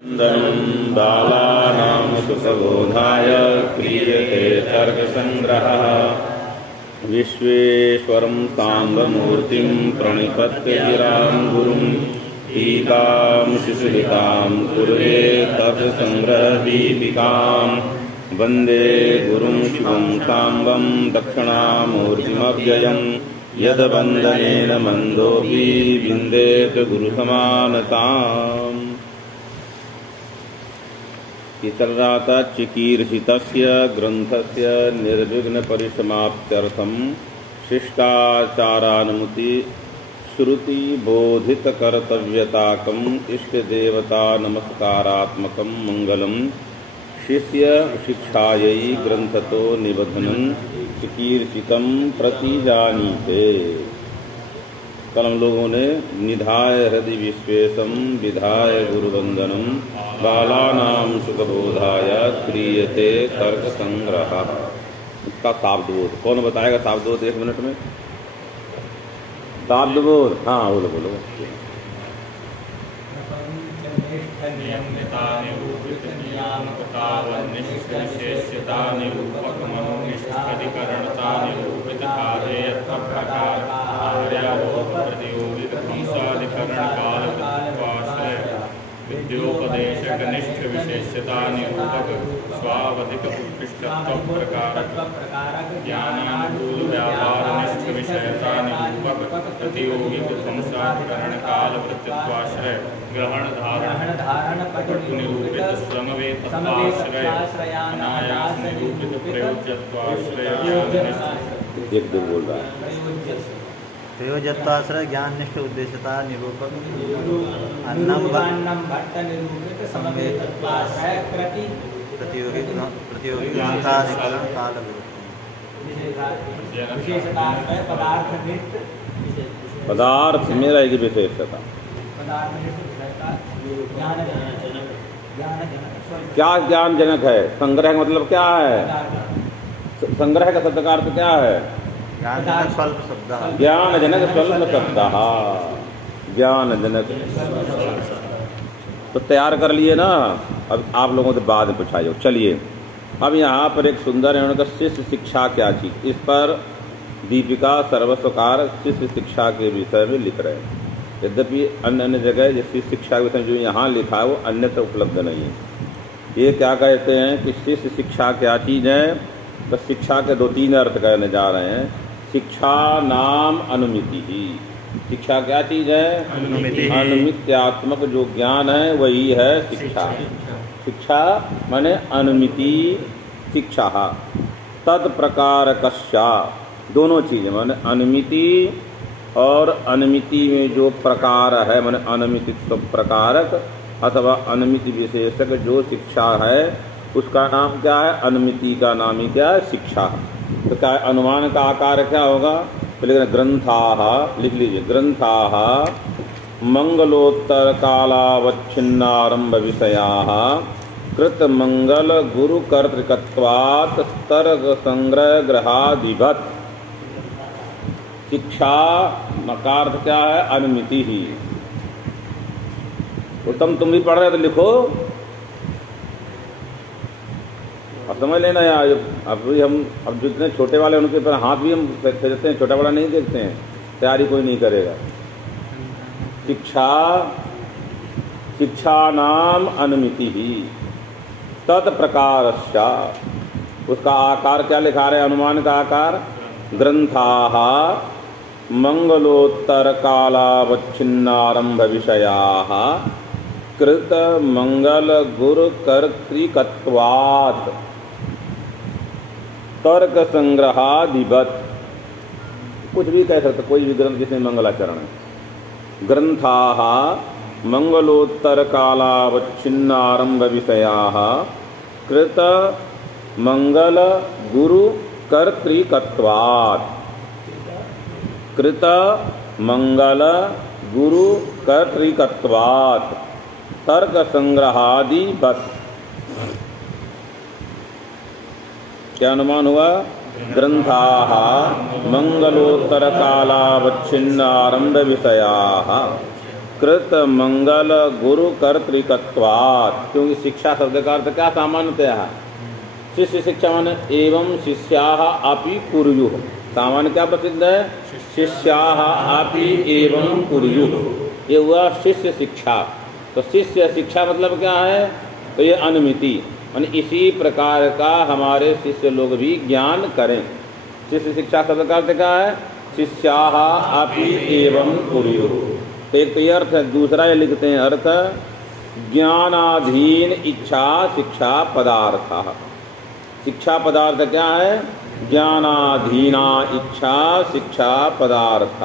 नन्दनं बालानां सुखबोधाय क्रियते तर्कसङ्ग्रहः। विश्वेश्वरं साम्बमूर्तिं प्रणिपत्य गिरां गुरुं टीकां शिशुलिकां कुर्वे तर्कसङ्ग्रहदीपिकां वन्दे गुरुं शिवं साम्बं दक्षिणामूर्तिमव्ययं यद्वन्दनेन मन्दोऽपि विन्देत गुरुसमानताम्। ये चल रहा था चिकीर्षितस्य ग्रंथस्य निर्विघ्न परिसमाप्त्यर्थम शिष्टाचारानुमति श्रुति बोधित कर्तव्यताकम इष्ट देवता नमस्कारात्मकम मंगलम शिष्य शिक्षायै ग्रंथतो निबधनं चिकीर्षितम प्रतिजानीते। कल हम लोगों ने निधाय हृदय विश्वेशम विधाय गुरुवंदनम बालानां सुखबोधाय क्रियते तर्क संग्रह। इसका शाब्दबोध कौन बताएगा? शाब्दबोध 1 मिनट में। शाब्दबोध हाँ बोलो बोलो। विद्योपदेशक निष्ठ विशेषता निरूपक स्वावधिक उत्कृष्टत्व प्रकारक ज्ञानानुकूल व्यापार निष्ठ विषयता निरूपक प्रतियोगिक ध्वंसाधिकरण काल वृत्तित्वाश्रय ग्रहण धारण पटु निरूपित समवेतत्वाश्रय अनायास निरूपित प्रयोज्यत्वाश्रय एक दो बोल रहा है। प्रयोजत्वाश्रय ज्ञान निष्ठ उद्देश्यता निरूपक अन्नम भट्ट निरूपित समवेतत्वाश्रय प्रतियोगी ध्वंसाधिकरण काल विशेषताश्रय पदार्थ में रहेगी विशेषता। क्या ज्ञान जनक है? संग्रह का मतलब क्या है? संग्रह का शब्द का अर्थ क्या है? ज्ञान जनक स्वल्प शब्द। ज्ञान जनक स्वल्प शब्द। ज्ञान जनक तो तैयार कर लिए ना। अब आप लोगों से बाद में पूछाइए। चलिए अब यहाँ पर एक सुंदर है उनका शिष्य शिक्षा क्या चीज, इस पर दीपिका सर्वस्वकार शिष्य शिक्षा के विषय में लिख रहे हैं। यद्यपि अन्य अन्य जगह जिस शिक्षा के विषय में जो यहाँ लिखा है वो अन्यत्र उपलब्ध नहीं है। ये क्या कहते हैं कि शिष्य शिक्षा क्या चीज है? तो शिक्षा के 2-3 अर्थ कहने जा रहे हैं। शिक्षा नाम अनुमिति ही। शिक्षा क्या चीज है? अनुमित्यात्मक जो ज्ञान है वही है शिक्षा। शिक्षा माने अनुमिति शिक्षा। तद प्रकार कस्या दोनों चीजें माने अनुमिति और अनुमिति में जो प्रकार है माने अनुमितित्व प्रकारक अथवा अनुमिति विशेषक जो शिक्षा है उसका नाम क्या है? अनुमिति का नाम ही क्या है? शिक्षा। तो क्या है? अनुमान का आकार क्या होगा? पहले ग्रंथाः लिख लीजिए। ग्रंथाः मंगलोत्तर कालावच्छिन्नारंभ विषयाः कृत मंगल गुरु कर्तृकत्वात् तर्क संग्रह ग्रहादिवत्। शिक्षा का अर्थ क्या है? अनुमिति ही। उत्तम तुम भी पढ़ रहे तो लिखो। अब समझ लेना यार। अभी हम अब जितने छोटे वाले उनके ऊपर हाथ भी हम फेरते हैं, छोटा बड़ा नहीं देखते हैं। तैयारी कोई नहीं करेगा। शिक्षा शिक्षा नाम अनुमिति ही तत्प्रकारस्या। उसका आकार क्या लिखा रहे? अनुमान का आकार। ग्रंथाः मंगलोत्तर कालावच्छिन्नारंभ विषयाः कृत मंगल गुरु कर्तृकत्वात् तर्क संग्रहादिवत्। कुछ भी कह सकते, कोई भी ग्रंथ जिसमें मंगलाचरण है। ग्रंथाः मंगलोत्तर कालावच्छिन्नारंभ विषयाः कृत मंगल गुरु कर्तृकत्वात्। कृत मंगल गुरु कर्तृकत्वात् तर्क संग्रहादिवत्। क्या अनुमान हुआ? ग्रंथाः मंगलोत्तर कालावच्छिन्नारंभ विषयाः कृत मंगल गुरु कर्तृकत्वात्, क्योंकि शिक्षा शब्द का अर्थ क्या सामान्यतया है? शिष्य शिक्षा माने एवं शिष्याः अपि कुर्युः। सामान्य क्या प्रसिद्ध है? शिष्याः अपि एवं कुर्युः, ये हुआ शिष्य शिक्षा। तो शिष्य शिक्षा मतलब क्या है? तो ये अनुमिति, यानी इसी प्रकार का हमारे शिष्य लोग भी ज्ञान करें। शिष्य शिक्षा शब्द का अर्थ क्या है? शिष्याः अपि एवं कुर्युः। तो एक तो ये अर्थ है। दूसरा ये लिखते हैं अर्थ, ज्ञानाधीन इच्छा शिक्षा पदार्थ। शिक्षा पदार्थ क्या है? ज्ञानाधीना इच्छा शिक्षा पदार्थ,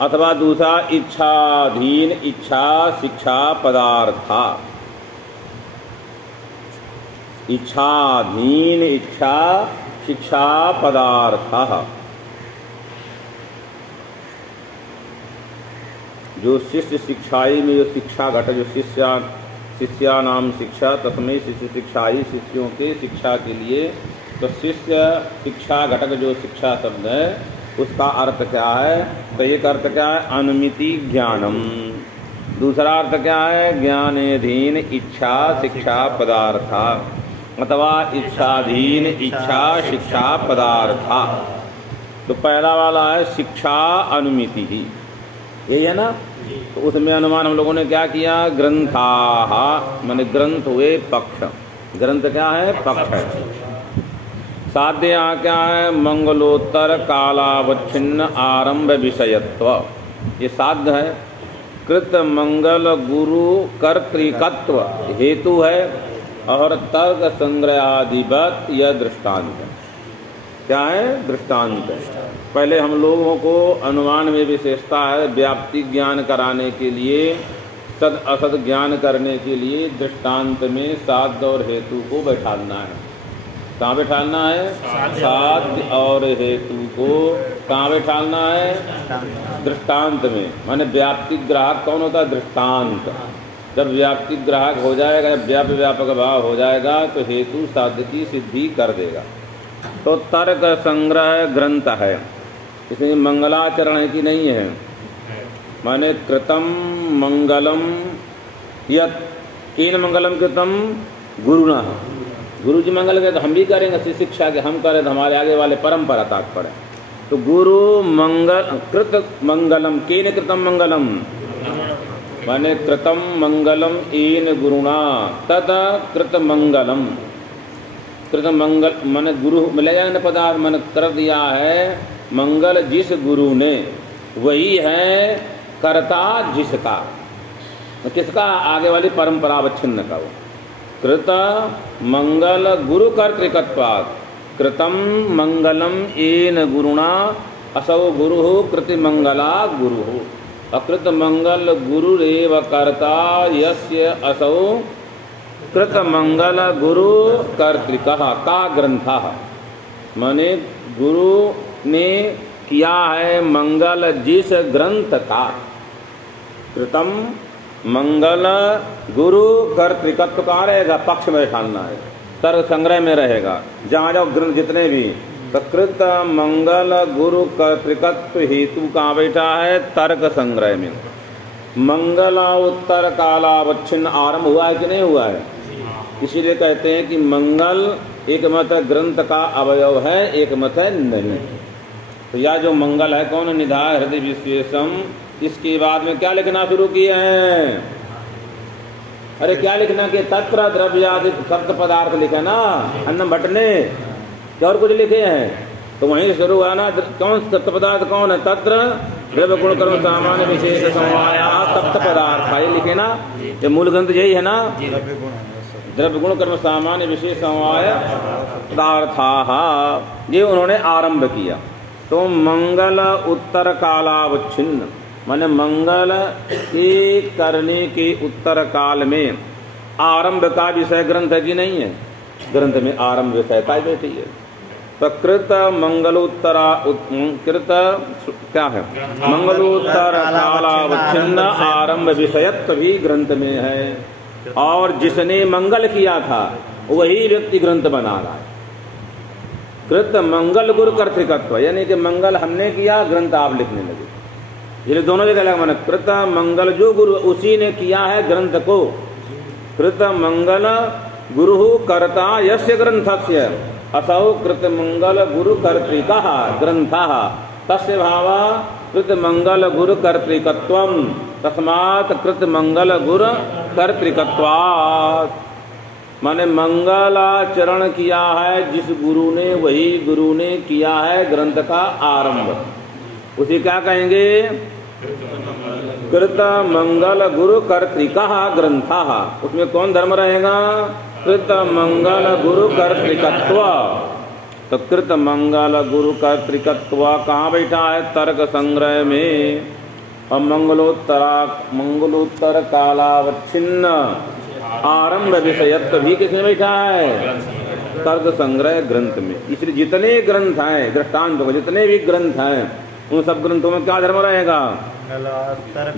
अथवा दूसरा इच्छाधीन इच्छा शिक्षा पदार्थ। इच्छाधीन इच्छा शिक्षा पदार्थ, जो शिष्य शिक्षाई में जो शिक्षा घटक, जो शिष्यानाम शिक्षा तस्मै शिष्य शिक्षाई, शिष्यों के शिक्षा के लिए, तो शिष्य शिक्षा घटक जो शिक्षा शब्द है उसका अर्थ क्या है? तो एक अर्थ क्या है? अनुमिति ज्ञानम। दूसरा अर्थ क्या है? ज्ञानेधीन इच्छा शिक्षा पदार्थ, अथवा इच्छाधीन इच्छा शिक्षा पदार्थ। तो पहला वाला है शिक्षा अनुमिति ही, यही है ना? तो उसमें अनुमान हम लोगों ने क्या किया? ग्रंथाः, माने ग्रंथ हुए पक्ष। ग्रंथ क्या है? पक्ष है। साध्य यहाँ क्या है? मंगलोत्तर कालावच्छिन्न आरंभ विषयत्व, ये साध्य है। कृत मंगल गुरु कर्तृकत्व हेतु है, और तर्क संग्रहादिवत यह दृष्टांत है। क्या है? दृष्टांत है। पहले हम लोगों को अनुमान में विशेषता है व्याप्ति ज्ञान कराने के लिए, सद असद ज्ञान करने के लिए दृष्टांत में साध्य और हेतु को बैठाना है। कहाँ बैठाना है? साध्य और हेतु को कहाँ बैठाना है? दृष्टांत में। माने व्याप्ति ग्राहक कौन होता है? दृष्टांत। जब व्याप्ति ग्राहक हो जाएगा, व्याप व्यापक भाव हो जाएगा, तो हेतु साध्य की सिद्धि कर देगा। तो तर्क संग्रह ग्रंथ है, इसमें मंगलाचरण है कि नहीं है? माने कृतम मंगलम यत्, केन मंगलम कृतम? गुरुना। गुरु जी मंगल के तो हम भी करेंगे, शिक्षा के हम करें तो हमारे आगे वाले परंपरा तात्पर्य। तो गुरु मंगल कृत मंगलम, केन कृतम मंगलम? माने कृतम मंगलम येन गुरुना तद कृत मंगलम। कृत मंगल माने गुरु मिलेगा न पदार्थ, मन कर दिया है मंगल जिस गुरु ने, वही है कर्ता जिसका, किसका? आगे वाली परंपरा अवच्छिन्न का। वो कृत मंगल गुरु कर्तृकत्वात्, कृतम मंगलम येन गुरुणा असौ गुरु कृति मंगला गुरु, अकृत मंगल गुरुरेव कर्ता यस्य असौ कृत मंगल गुरु कर्तृकः का ग्रंथः। माने गुरु ने किया है मंगल जिस ग्रंथ का। कृतम मंगल गुरु कर्तृकत्व का रहेगा, पक्ष में बैठाना है, तर्क संग्रह में रहेगा। जहाँ जाओ ग्रंथ जितने भी, तो कृत मंगल गुरु कर्तृकत्व हेतु कहाँ बैठा है? तर्क संग्रह में। मंगला उत्तर कालावच्छिन्न आरंभ हुआ है कि नहीं हुआ है? इसीलिए कहते हैं कि मंगल एक मत ग्रंथ का अवयव है, एक मत है नहीं। तो यह जो मंगल है कौन? निधाय हृदय विश्वेशम। इसके बाद में क्या लिखना शुरू किए हैं? अरे क्या लिखना कि तत्र द्रव्यादि सप्त पदार्थ लिखे ना अन्नम भट्ट ने, क्या और कुछ लिखे हैं? तो वहीं से शुरू हुआ ना। कौन सप्त पदार्थ कौन है? तत्र द्रव्य गुण कर्म सामान्य विशेष समवाया सप्त पदार्थ, ये लिखे ना। ये मूल ग्रंथ यही है ना, द्रव्य गुण कर्म सामान्य विशेष समवाय पदार्थ, ये उन्होंने आरंभ किया। तो मंगल उत्तर कालावच्छिन्न, माने मंगल के करने के उत्तर काल में आरंभ का विषय ग्रंथ है कि नहीं है? ग्रंथ में आरंभ विषय का बैठी है। तो कृत मंगलोत्तरा कृत क्या है? मंगलोत्तर कालावच्छिन्न आरंभ विषयत्व भी ग्रंथ में है। और जिसने मंगल किया था वही व्यक्ति ग्रंथ बना रहा है। कृत मंगल गुरु कर्तृकत्व, यानी कि मंगल हमने किया, ग्रंथ आप लिखने लगे। ये दोनों जगह लगा माने कृत मंगल जो गुरु उसी ने किया है ग्रंथ को। कृत मंगल गुरु कर्ता यस्य ग्रंथस्य असौ कृत मंगल गुरु कर्तृकः ग्रंथः तस्य भावा कृत मंगल गुरु कर्तृकत्वम तस्मात् कृत मंगल गुरु कर्तृकत्वात्। माने मंगलाचरण किया है जिस गुरु ने, वही गुरु ने किया है ग्रंथ का आरंभ। उसे क्या कहेंगे? कृत मंगल गुरु कर्तृकः ग्रंथः। उसमें कौन धर्म रहेगा? कृत मंगल गुरु कर्तृकत्व। तो कृत मंगल गुरु कर्तृकत्व कहाँ बैठा है? तर्क संग्रह में। और मंगलोत्तर कालावच्छिन्न आरंभ विषयत्व भी किसमें बैठा है? तर्क संग्रह ग्रंथ में। इसलिए जितने ग्रंथ हैं, दृष्टांत को जितने भी ग्रंथ हैं, उन सब ग्रंथों में क्या धर्म रहेगा?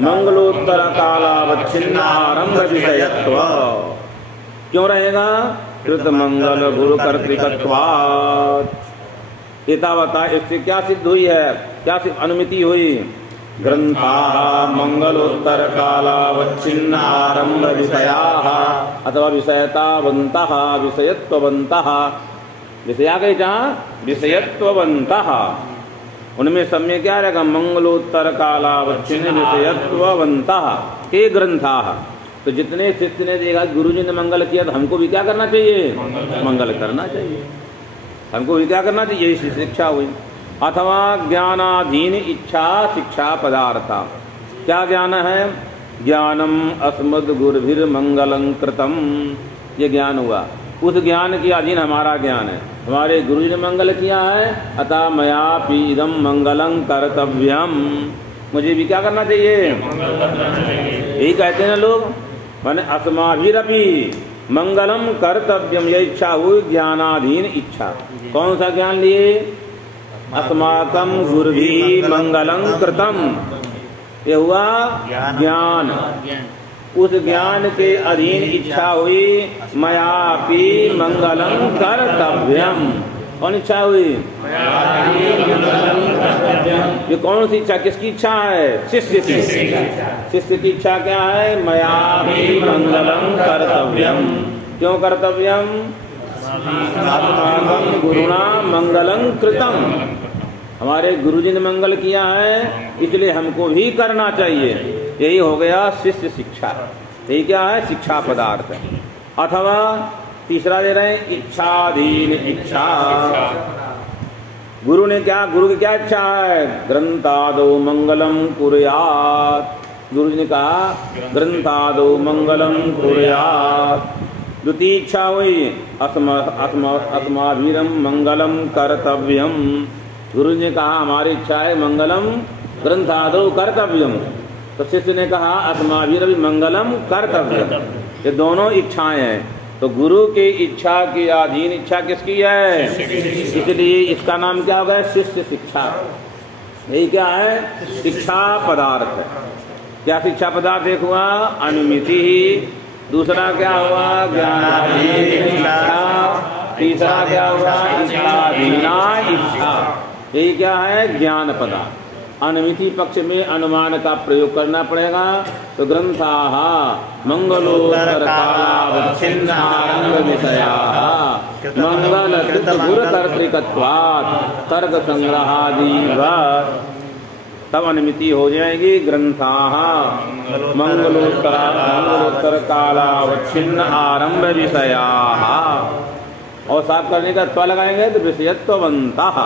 मंगलोत्तर कालावच्छिन्न आरंभ विषयत्व। क्यों रहेगा? कृत मंगल गुरु कर्तृकत्वात्। एतावता इससे क्या सिद्ध हुई है? क्या अनुमिति हुई? ग्रंथाः मंगलोत्तर कालावच्छिन्न आरंभ विषयाः अथवा विषयतावन्तः विषयत्ववन्तः। विषया के जहाँ विषयत्ववन्तः, उनमें समय क्या रहेगा? मंगलोत्तर कालावच्छिन्न विषयत्ववन्तः के ग्रंथाः। तो जितने शिष्य ने देखा गुरु जी ने मंगल किया, तो हमको भी क्या करना चाहिए? मंगल करना चाहिए। हमको भी क्या करना चाहिए? यही शिक्षा हुई। अथवा ज्ञानाधीन इच्छा शिक्षा पदार्था। क्या ज्ञान है? ज्ञानम अस्मद् गुरुभिर मंगलं कृतम। ये ज्ञान हुआ। उस ज्ञान के अधीन हमारा ज्ञान है। हमारे गुरु जी ने मंगल किया है, अतः मयापि इदं मंगलं कर्तव्यम। मुझे भी क्या करना चाहिए? यही कहते हैं ना लोग। माने अस्माभिरपि मंगलम कर्तव्यम। यह इच्छा हुई ज्ञानाधीन इच्छा। कौन सा ज्ञान लिए? अस्माकं गुरुभिः मंगलं कृतम। ये हुआ ज्ञान। उस ज्ञान के अधीन इच्छा हुई मयापि मंगलं कर्तव्यम। कौन इच्छा हुई? ये कौन सी इच्छा? किसकी इच्छा है? शिष्य की। शिष्य की इच्छा क्या है? मयापि मंगलं कर्तव्यम। क्यों कर्तव्यम? अस्माकं गुरुणा मंगलं कृतम। हमारे गुरुजी ने मंगल किया है, इसलिए हमको भी करना चाहिए। यही हो गया शिष्य शिक्षा। यही क्या है? शिक्षा पदार्थ। अथवा तीसरा दे रहे हैं इच्छाधीन इच्छा। गुरु ने क्या, गुरु की क्या इच्छा है? ग्रंथादो मंगलम कुर्यात्। गुरु जी ने कहा ग्रंथादो मंगलम कुर्यात्। द्वितीय इच्छा हुई अस्माभिरम मंगलम कर्तव्यम। गुरु जी ने कहा हमारी इच्छा है मंगलम ग्रंथादो कर्तव्यम। तो शिष्य ने कहा अस्माभिरम मंगलम कर्तव्यम। ये दोनों इच्छाएं हैं। तो गुरु की इच्छा की अधीन इच्छा किसकी है? इसलिए इसका नाम क्या होगा? शिष्य शिक्षा। यही क्या है? शिक्षा पदार्थ है। क्या शिक्षा पदार्थ? एक हुआ अनुमिति, दूसरा क्या हुआ? ज्ञानाधीन इच्छा, तीसरा क्या हुआ? इच्छाधीना इच्छा। यही क्या है? ज्ञान पदार्थ। अनुमिति पक्ष में अनुमान का प्रयोग करना पड़ेगा। तो ग्रंथाः मंगलोत्तर कालावच्छिन्न आरंभ विषयाः मंगल कृत गुरु कर्तृकत्वात् तर्क संग्रहादिवत्। तब अनुमिति हो जाएगी ग्रंथाः मंगलोत्तर कालावच्छिन्न आरंभ विषयाः। और साफ करने का त्व लगाएंगे तो विषयत्ववन्तः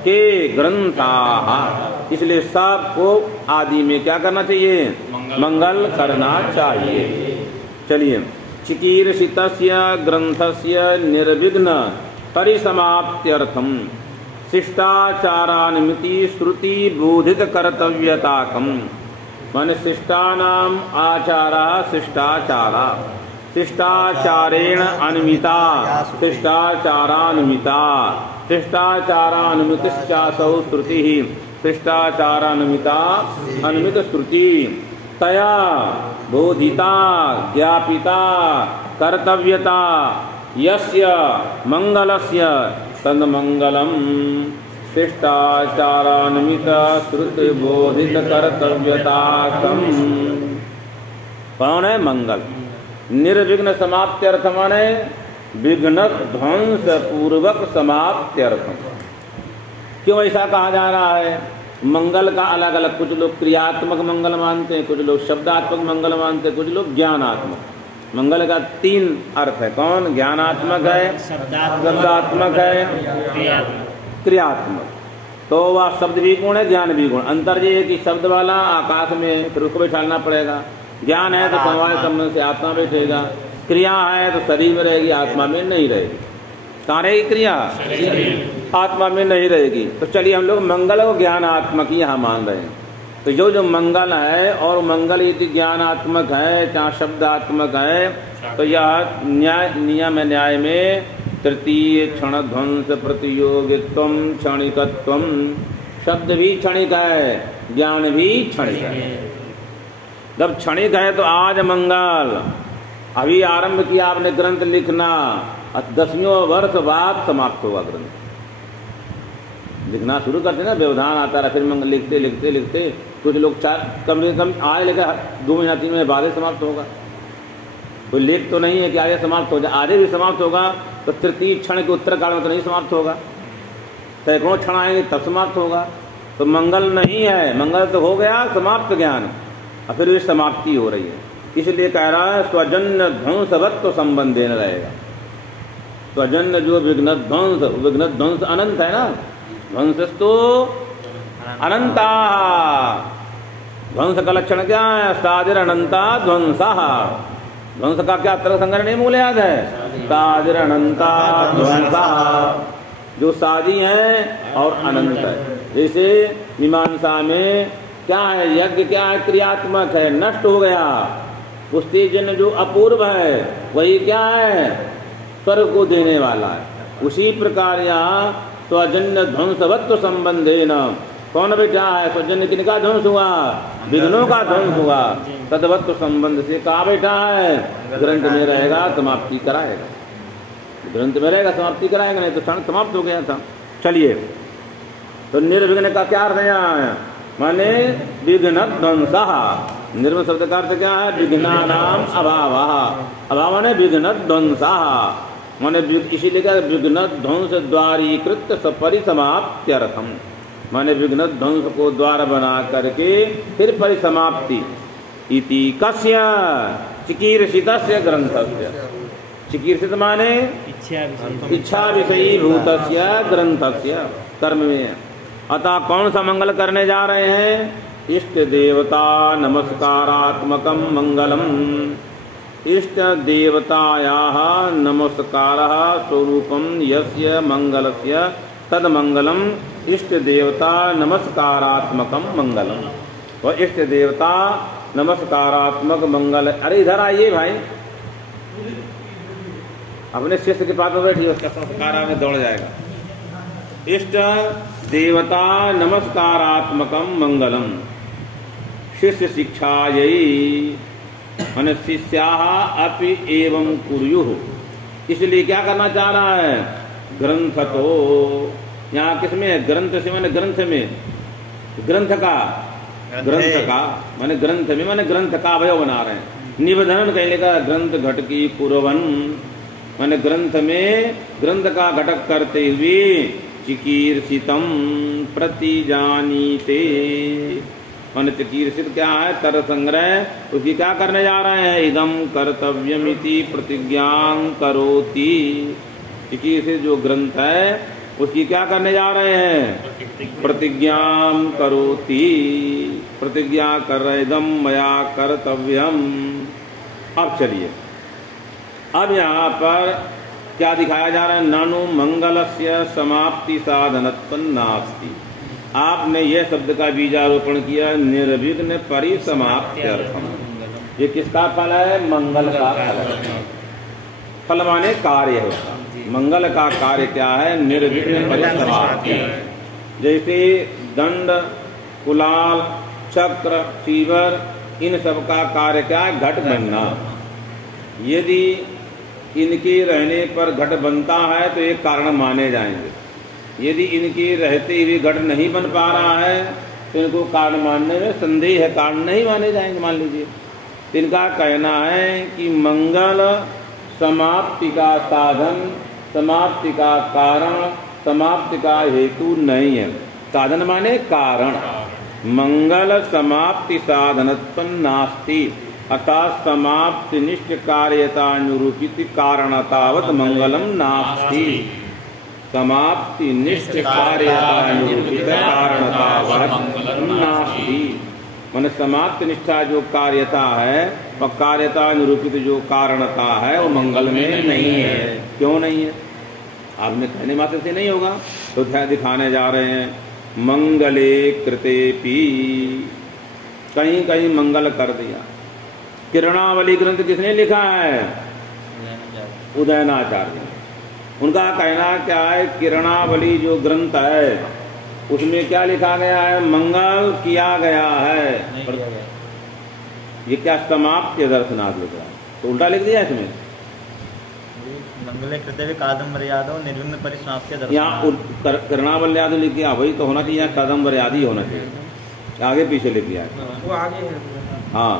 के ग्रंथाः। इसलिए सबको आदि में क्या करना चाहिए? मंगल करना चाहिए। चलिए, चिकीर्षितस्य ग्रंथस्य निर्विघ्न परिसमाप्त्यर्थम शिष्टाचारानुमिति श्रुति बोधित कर्तव्यताकम। माने शिष्टानाम आचारा शिष्टाचारा शिष्टाचारेण अनुमिता शिष्टाचारानुमिता शिष्टाचारानुमितिश्चासौ श्रुति शिष्टाचारानुमिता अनुमित श्रुति तया बोधिता ज्ञापिता कर्तव्यता यस्य मंगलस्य तन्मंगलम शिष्टाचारान्वित श्रुति बोधित कर्तव्यताकम। कौन है मंगल? निर्विघ्न समाप्त्यर्थ माने विघ्न ध्वंस पूर्वक समाप्त्यर्थम। क्यों ऐसा कहा जा रहा है? मंगल का अलग अलग, कुछ लोग क्रियात्मक मंगल मानते हैं, कुछ लोग शब्दात्मक मंगल मानते हैं, कुछ लोग ज्ञानात्मक। मंगल का 3 अर्थ है। कौन? ज्ञानात्मक है, शब्दात्मक है, क्रियात्मक। तो वह शब्द भी गुण है, ज्ञान भी गुण। अंतर ये है कि शब्द वाला आकाश में, फिर उसको बैठाना पड़ेगा। ज्ञान है तो समवाय संबंध से आत्मा बैठेगा। क्रिया है तो शरीर में रहेगी, आत्मा में नहीं रहेगी। कहाँ रहेगी क्रिया? आत्मा में नहीं रहेगी। तो चलिए हम लोग मंगल और ज्ञानात्मक ही यहाँ मान रहे हैं। तो जो मंगल है, और मंगल यदि ज्ञानात्मक है चाहे शब्दात्मक है, तो यह न्याय में तृतीय क्षण ध्वंस प्रतियोगित्व क्षणिकत्व। शब्द भी क्षणिक है, ज्ञान भी क्षणिक है। जब क्षणिक है तो आज मंगल, अभी आरंभ किया आपने ग्रंथ लिखना, 10वें वर्ष बाद समाप्त होगा ग्रंथ। लिखना शुरू करते ना, व्यवधान आता रहा, फिर मंगल लिखते लिखते लिखते कुछ लोग 4 कम से कम आए लेकर 2 महीना 3 महीने बाद ही समाप्त होगा। कोई लेख तो नहीं है कि आगे समाप्त हो जाए। आधे भी समाप्त होगा तो तृतीय क्षण के उत्तर काल में तो नहीं समाप्त होगा, सैकड़ों क्षण आएंगे तब समाप्त होगा। तो मंगल नहीं है, मंगल तो हो गया समाप्त ज्ञान, और फिर भी समाप्ति हो रही है। इसलिए कह रहा है स्वजन्य ध्वंसवत्व संबंधेन रहेगा। स्वजन्य जो विघ्न ध्वंस अनंत है ना, ध्वंसस्तु अनंता। ध्वंस का लक्षण क्या है? सादिर अनंता ध्वंसा। ध्वंस का क्या तर्क संग्रह नहीं मूल याद है? सादिर अनंता ध्वंसा, जो सादी है और अनंत है। जैसे मीमांसा में क्या है? यज्ञ क्या है? क्रियात्मक है, नष्ट हो गया। पुष्टिजन्य जो अपूर्व है वही क्या है? स्वर्ग को देने वाला है। उसी प्रकार यहाँ स्वजन्य ध्वंसवत्व संबंधेन, कौन बैठा है? स्वजन्य किनका ध्वंस हुआ? विघ्नों का ध्वंस हुआ। तद्वत्व संबंध से कहाँ बैठा है? ग्रंथ में रहेगा, समाप्ति कराएगा। ग्रंथ में रहेगा, समाप्ति कराएगा, नहीं तो क्षण समाप्त हो गया था। चलिए, तो निर्विघ्न का क्या अर्थ है? माने विघ्न ध्वंसा। निर्विघ्न शब्द का अर्थ क्या है? विघ्नानाम अभाव। अभाव माने विघ्न ध्वंसा, माने इसीलिए क्या? विघ्न ध्वंस द्वारीकृत परिसमाप्त्यर्थम, माने विघ्न ध्वंस को द्वार बना करके फिर परिसमाप्ति। इति कस्य चिकीर्षितस्य ग्रंथस्य। चिकीर्षित माने इच्छा विषयी भूतस्य ग्रंथस्य, कर्म में। अतः कौन सा मंगल करने जा रहे हैं? इष्ट देवता नमस्कारात्मकम मंगलम। इष्ट देवतायाः नमस्कारः स्वरूपम यस्य मंगलस्य तद मंगलम इष्ट देवता नमस्कारात्मकम मंगलम। वह इष्ट देवता नमस्कारात्मक मंगल। अरे इधर आइए भाई, अपने शिष्य के पास में बैठिए, उसका संस्कार में दौड़ जाएगा। इष्ट देवता नमस्कारात्मकम मंगलम शिष्य शिक्षायै, माने शिष्याः अपि एवं कुर्युः। इसलिए क्या करना चाह रहा है? ग्रंथ तो यहाँ किसमें है? ग्रंथ से माने ग्रंथ में, ग्रंथ का माने ग्रंथ में, माने ग्रंथ का अवयव बना रहे हैं। निबंधन कहने का ग्रंथ घटकी कुर्वन्, माने ग्रंथ में ग्रंथ का घटक करते हुए चिकीर्षितम प्रतिजानीते, माने चिकीर्षित क्या है? कर संग्रह। उसकी क्या करने जा रहे हैं? इदम कर्तव्यमिति प्रतिज्ञां करोति। चिकीर्षित जो ग्रंथ है उसकी क्या करने जा रहे हैं? प्रतिज्ञां करोति, प्रतिज्ञा कर रहे, इदम मया कर्तव्यम। अब चलिए, अब यहाँ पर क्या दिखाया जा रहा है? नानु मंगलस्य समाप्ति साधनत्व नास्ति। आपने यह शब्द का बीजारोपण किया, निर्विघ्न परिसमाप्त्यर्थम। ये किसका फल है? मंगल का फल। फल माने कार्य होता। मंगल का कार्य क्या है? निर्विघ्न परिसमाप्ति। जैसे दंड, कुलाल, चक्र, चीवर, इन सब का कार्य क्या है? घट बनना। यदि इनके रहने पर घट बनता है तो एक कारण माने जाएंगे। यदि इनके रहते हुए घट नहीं बन पा रहा है तो इनको कारण मानने में संदेह है, कारण नहीं माने जाएंगे। मान लीजिए इनका कहना है कि मंगल समाप्ति का साधन, समाप्ति का कारण, समाप्ति का हेतु नहीं है। साधन माने कारण। मंगल समाप्ति साधनत्व नास्ति, अतः समाप्ति निष्ठ कार्यता निरूपित कारणतावत मंगलम नास्ति। समाप्ति निष्ठ कार्यता निरूपित कारणतावत नास्ति। माने समाप्ति निष्ठा जो कार्यता है और कार्यता निरूपित जो कारणता है वो मंगल में नहीं है। क्यों नहीं है? आपने कहने मात्र से नहीं होगा, तो दिखाने जा रहे हैं। मंगले कृतेपि, कहीं कहीं मंगल कर दिया। किरणावली ग्रंथ किसने लिखा है? उदयनाचार्य। उनका कहना क्या है? किरणावली जो ग्रंथ है उसमें क्या लिखा गया है? मंगल किया गया है। ये क्या समाप्त दर्शनाथ लिख रहा है, तो उल्टा लिख दिया इसमें। मंगले कृते कादम्बर्यादो निर्विघ्न परिसमाप्ति दर्शनाथ। यहाँ किरणावल्यादो लिख दिया, वही तो होना चाहिए, कादम्बर्यादि होना चाहिए। आगे पीछे लिख दिया वो आगे है। हाँ,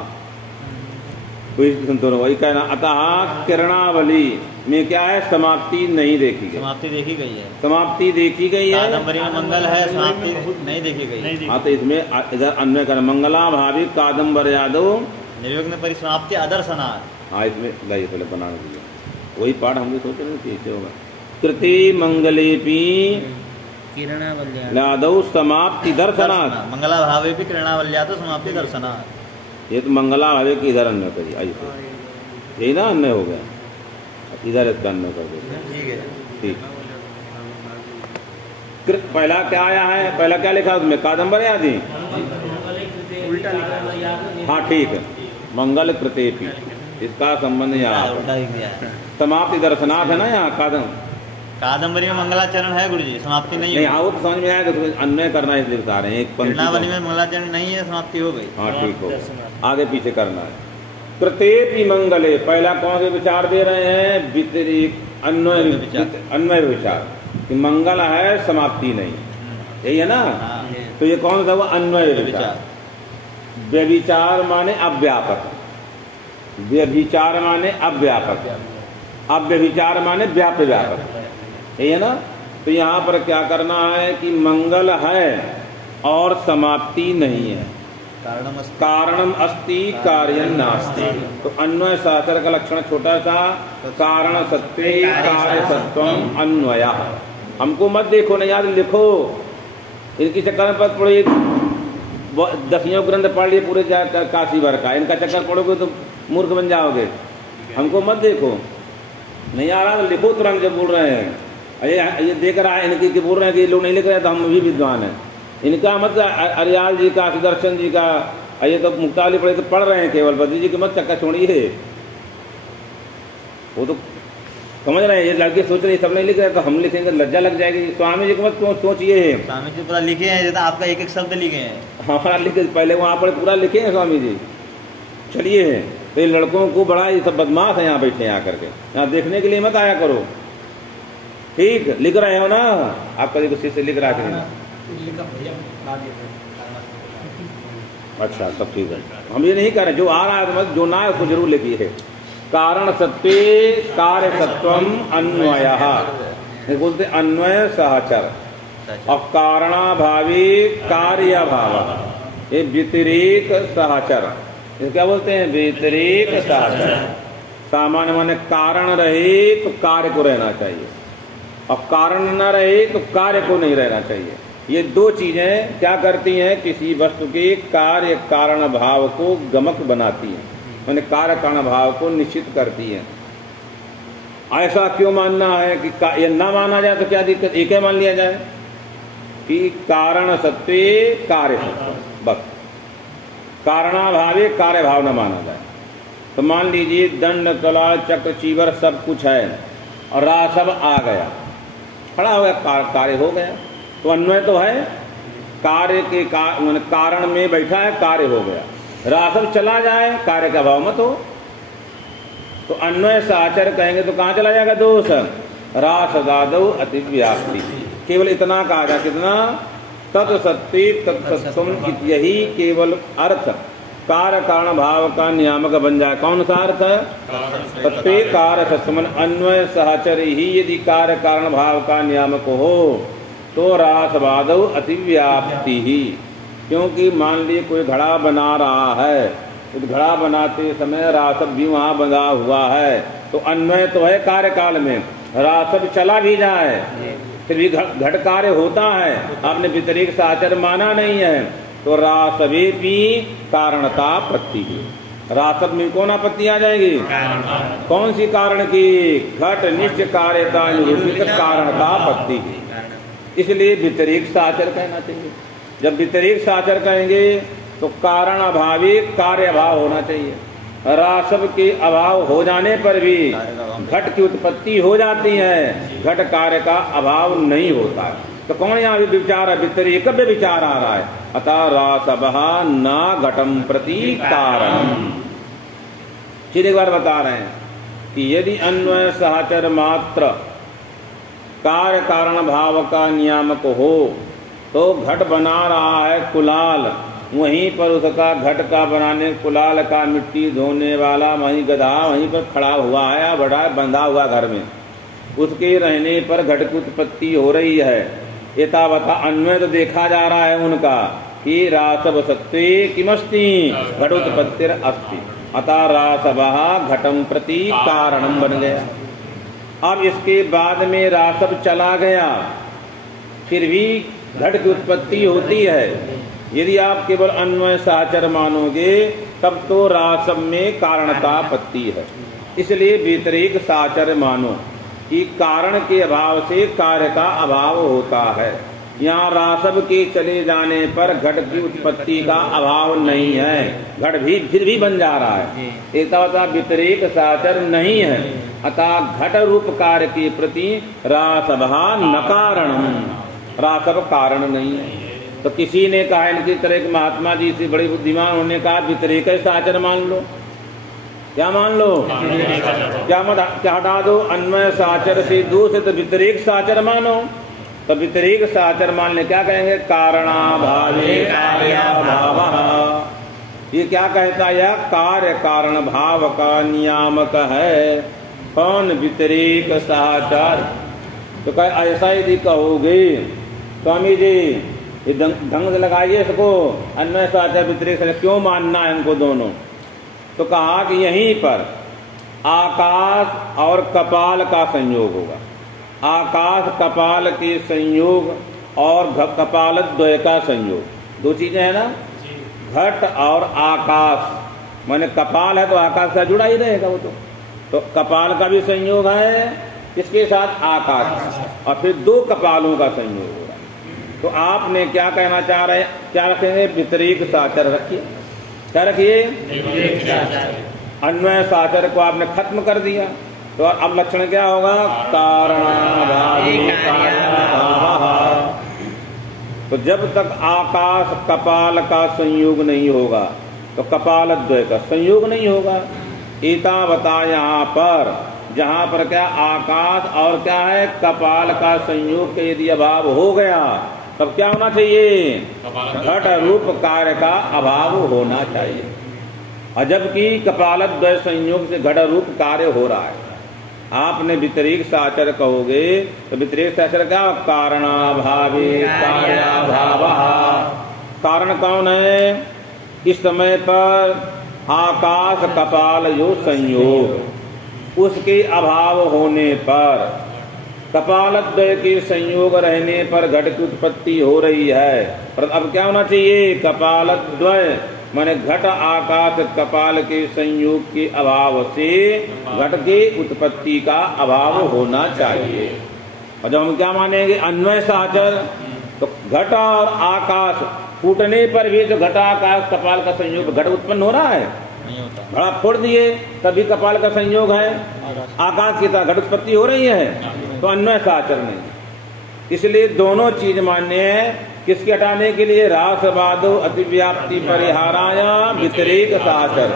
वही कहना। अतः किरणावली में क्या है? समाप्ति नहीं देखी गई। समाप्ति देखी गई है। समाप्ति देखी गई है। कादम्बरी में मंगल है, समाप्ति नहीं देखी गई। हाँ, तो इसमें इधर अन्वय कर मंगला भावी कादम्बर्यादो निर्विघ्न परिसमाप्ति अदर्शनाथ। हाँ, इसमें लाइए पहले बनाने दिया, वही पाठ हम भी सोच रहे थे कैसे होगा। कृति मंगलेपी किरणावल्यादो समाप्ति दर्शनाथ। मंगला भावे भी किरणावल्यादो समाप्ति दर्शनाथ। ये तो मंगला भावे की इधर अन्वय करिए, ऐसे यही ना अन्वय हो गया। इधर इसका अन्वय कर देते। ठीक है, ठीक। पहला क्या आया है? पहला क्या लिखा उसमें? कादम्बर्यादि। उल्टा लिखा। हाँ ठीक है, मंगल कृतेपि, इसका संबंध यहाँ उल्टा लिख दिया है। समाप्ति दर्शनाथ है ना यहाँ कादम्बरी में मंगलाचरण है गुरु जी, समाप्ति नहीं है। हाँ, वो तो समझ में आएगा, तो अन्वय करना है इसलिए बता रहे हैं। एक किरणावली में मंगलाचरण नहीं है, समाप्ति हो गई। हाँ ठीक हो, आगे पीछे करना है। कृतेपि मंगले, पहला कौन से विचार दे रहे हैं? व्यतिरिक अन्वय विचार कि मंगल है, समाप्ति नहीं, यही है ना। तो ये कौन सा? वो अन्वय विचार। व्यभिचार माने अव्यापक, व्यभिचार माने अव्यापक, अव्यभिचार माने व्याप्य व्यापक, यही है ना। तो यहाँ पर क्या करना है कि मंगल है और समाप्ति नहीं है। कारणम अस्ति कार्यं नास्ति। तो अन्वय सहचर का लक्षण छोटा सा, कारण सत्य कार्य सत्वम अन्वय। हमको मत देखो ना यार, लिखो। इनकी चक्कर में पड़े, 10 ग्रंथ पढ़ लिए पूरे काशी भर का, इनका चक्कर पढ़ोगे तो मूर्ख बन जाओगे। हमको मत देखो, नहीं आ रहा तो लिखो तुरंत जब बोल रहे हैं। ये देख रहा है इनकी बोल रहे हैं कि ये लोग नहीं लिख रहे तो हम भी विद्वान हैं। इनका मत अरियाल जी का, सुदर्शन जी का, ये तो मुक्तावली पढ़े तो पढ़ रहे हैं केवल, बद्री जी की मत चक्कर छोड़िए। वो तो समझ रहे हैं, ये लड़के सोच रहे सब नहीं लिख रहे तो हम लिखेंगे, लज्जा लग जाएगी। स्वामी जी को मत सोचिए। स्वामी जी पूरा लिखे हैं, जैसा आपका एक एक शब्द लिखे हैं। हमारा लिखे, पहले वहाँ पर पूरा लिखे हैं स्वामी जी। चलिए, तो इन लड़कों को बड़ा, ये सब बदमाश है यहाँ बैठे आकर के, यहाँ देखने के लिए मत आया करो। ठीक, लिख रहे हो ना आप? कभी किसी से लिख रहा है? अच्छा, सब ठीक है। हम ये नहीं कर रहे, जो आ रहा है जो ना है उसको जरूर लिखिए। कारण सत्वे कार्य सत्वम अन्वय, बोलते अन्वय सहचर। और कारणाभावी कार्य भाव, ये व्यतिरेक सहचर, ये क्या बोलते हैं? व्यतिरेक सहचर। सामान्य माने कारण रहे तो कार्य को रहना चाहिए, और कारण न रहे तो कार्य को नहीं रहना चाहिए। ये दो चीजें क्या करती हैं? किसी वस्तु के कार्य कारण भाव को गमक बनाती हैं, माने कार्य कारण भाव को निश्चित करती हैं। ऐसा क्यों मानना है कि ये ना माना जाए तो क्या दिक्कत? एक ही मान लिया जाए कि कारण सत्वे कार्य सत्व, बस। कारणाभावे कार्य भाव न माना जाए। तो मान लीजिए दंड, कला, चक्र, चीवर सब कुछ है और रासव आ गया, खड़ा हो गया, कार्य हो गया, तो अन्वय तो है। कार्य के कारण में बैठा है, कार्य हो गया। रासव चला जाए, कार्य का भाव मत हो। तो अन्वय साचर कहेंगे तो कहाँ चला जाएगा दोष? रासदादौ अतिव्याप्ति। केवल इतना कहा जाए, कितना? तत्सत्ते तत्सत्वम, यही केवल अर्थ कार्य कारण भाव का नियामक बन जाए। कौन सा अर्थ है? तत्ते कार्य सत्समन अन्वय सहचर ही यदि कार्य कारण भाव का नियामक हो तो रासवादौ अतिव्याप्ति ही। क्योंकि मान लीजिए कोई घड़ा बना रहा है, तो घड़ा बनाते समय रासव भी वहाँ बंधा हुआ है, तो अन्वय तो है कार्यकाल में, रासव चला भी जाए फिर भी घट कार्य होता है, आपने व्यतिरेक साचर माना नहीं है, तो रासवे भी कारणता प्रति। रासव में कौन आपत्ति आ जाएगी? कौन सी कारण की? घट निश्चय कार्यता निरूपित कारणता प्रति। इसलिए व्यतिरेक साचर कहना चाहिए। जब व्यतिरेक साचर कहेंगे तो कारण अभावी कार्य अभाव होना चाहिए। रासव के अभाव हो जाने पर भी घट की उत्पत्ति हो जाती है, घट कार्य का अभाव नहीं होता है। तो कौन यहाँ विचार है? व्यतिरेक विचार आ रहा है। अतः रासवः न घटम प्रति कारण। फिर एक बार बता रहे हैं कि यदि अन्वय सहचर मात्र कार्य कारण भाव का नियामक हो तो घट बना रहा है कुलाल, वहीं पर उसका घट का बनाने कुलाल का मिट्टी धोने वाला वहीं गधा वहीं पर खड़ा हुआ है, बड़ा बंधा हुआ घर में, उसके रहने पर घट की उत्पत्ति हो रही है। एतावता अन्वय तो देखा जा रहा है उनका कि रासव सत्वे किमस्ति घटोत्पत्तिर अस्ति, अतः रासवः घटम प्रति कारणम बन गया। अब इसके बाद में रासव चला गया, फिर भी घट की उत्पत्ति होती है। यदि आप केवल अन्वय साचर मानोगे तब तो रासव में कारणतापत्ति है। इसलिए व्यतिरेक साचर मानो कि कारण के अभाव से कार्य का अभाव होता है। यहाँ रासव के चले जाने पर घट की उत्पत्ति का अभाव नहीं है, घट भी फिर भी बन जा रहा है। एतावता व्यतिरेक साचर नहीं है, अतः घट रूप कार्य के प्रति रासवः न कारणम, रासव कारण नहीं है। तो किसी ने कहा, इनकी तरह एक महात्मा जी से बड़े बुद्धिमान, उन्होंने कहा व्यतिरेक साचर मान लो। क्या मान लो? क्या हटा दो? अन्वय साचर से दो से तो व्यतिरेक साचर मानो। तो व्यतिरेक साचर मानने क्या कहेंगे? कारणाभावे कार्याभावः। ये क्या कहता है? यह कार्य कारण भाव का नियामक है। कौन? व्यतिरेक साचर। तो कह ऐसा यदि कहोगे स्वामी जी ये ढंग से लगाइए इसको, अन्वय साचर व्यतिरेक साचर क्यों मानना है हमको दोनों? तो कहा कि यहीं पर आकाश और कपाल का संयोग होगा। आकाश कपाल के संयोग और कपाल द्वय का संयोग, दो चीजें हैं ना, घट और आकाश। माने कपाल है तो आकाश का जुड़ा ही रहेगा वो तो कपाल का भी संयोग है इसके साथ आकाश, और फिर दो कपालों का संयोग होगा। तो आपने क्या कहना चाह रहे हैं? क्या रखेंगे? व्यतिरेक साचर रखिए। क्या रखिए? अन्वय साचर को आपने खत्म कर दिया, तो अब लक्षण क्या होगा? कारणाभावे कार्याभावः। तो जब तक आकाश कपाल का संयोग नहीं होगा तो कपाल द्वय का संयोग नहीं होगा। एतावता यहाँ पर जहाँ पर क्या आकाश और क्या है कपाल का संयोग के यदि अभाव हो गया तब क्या होना चाहिए? घट रूप कार्य का अभाव होना चाहिए। और जबकि कपाल द्वय संयोग से घट रूप कार्य हो रहा है। आपने व्यतिरेक साचर कहोगे तो व्यतिरेक साचर क्या? कारणाभावे कार्याभावः। कारण कौन है? इस समय पर आकाश कपाल जो संयोग, उसके अभाव होने पर कपालद्वय के संयोग रहने पर घट की उत्पत्ति हो रही है। पर अब क्या होना चाहिए? कपालद्वय माने घट आकाश कपाल के संयोग के अभाव से घट के उत्पत्ति का अभाव होना चाहिए। और जब हम क्या मानेंगे? अन्वय साचर, तो घट और आकाश फूटने पर भी जो घट आकाश कपाल का संयोग, घट उत्पन्न हो रहा है, घड़ा फोड़ दिए तभी कपाल का संयोग है, आकाश की तरह घट उत्पत्ति हो रही है, तो अन्वय साचर नहीं। इसलिए दोनों चीज मान्य है। किसके हटाने के लिए? रासवादो अतिव्याप्ति परिहाराय व्यतिरेक साचर,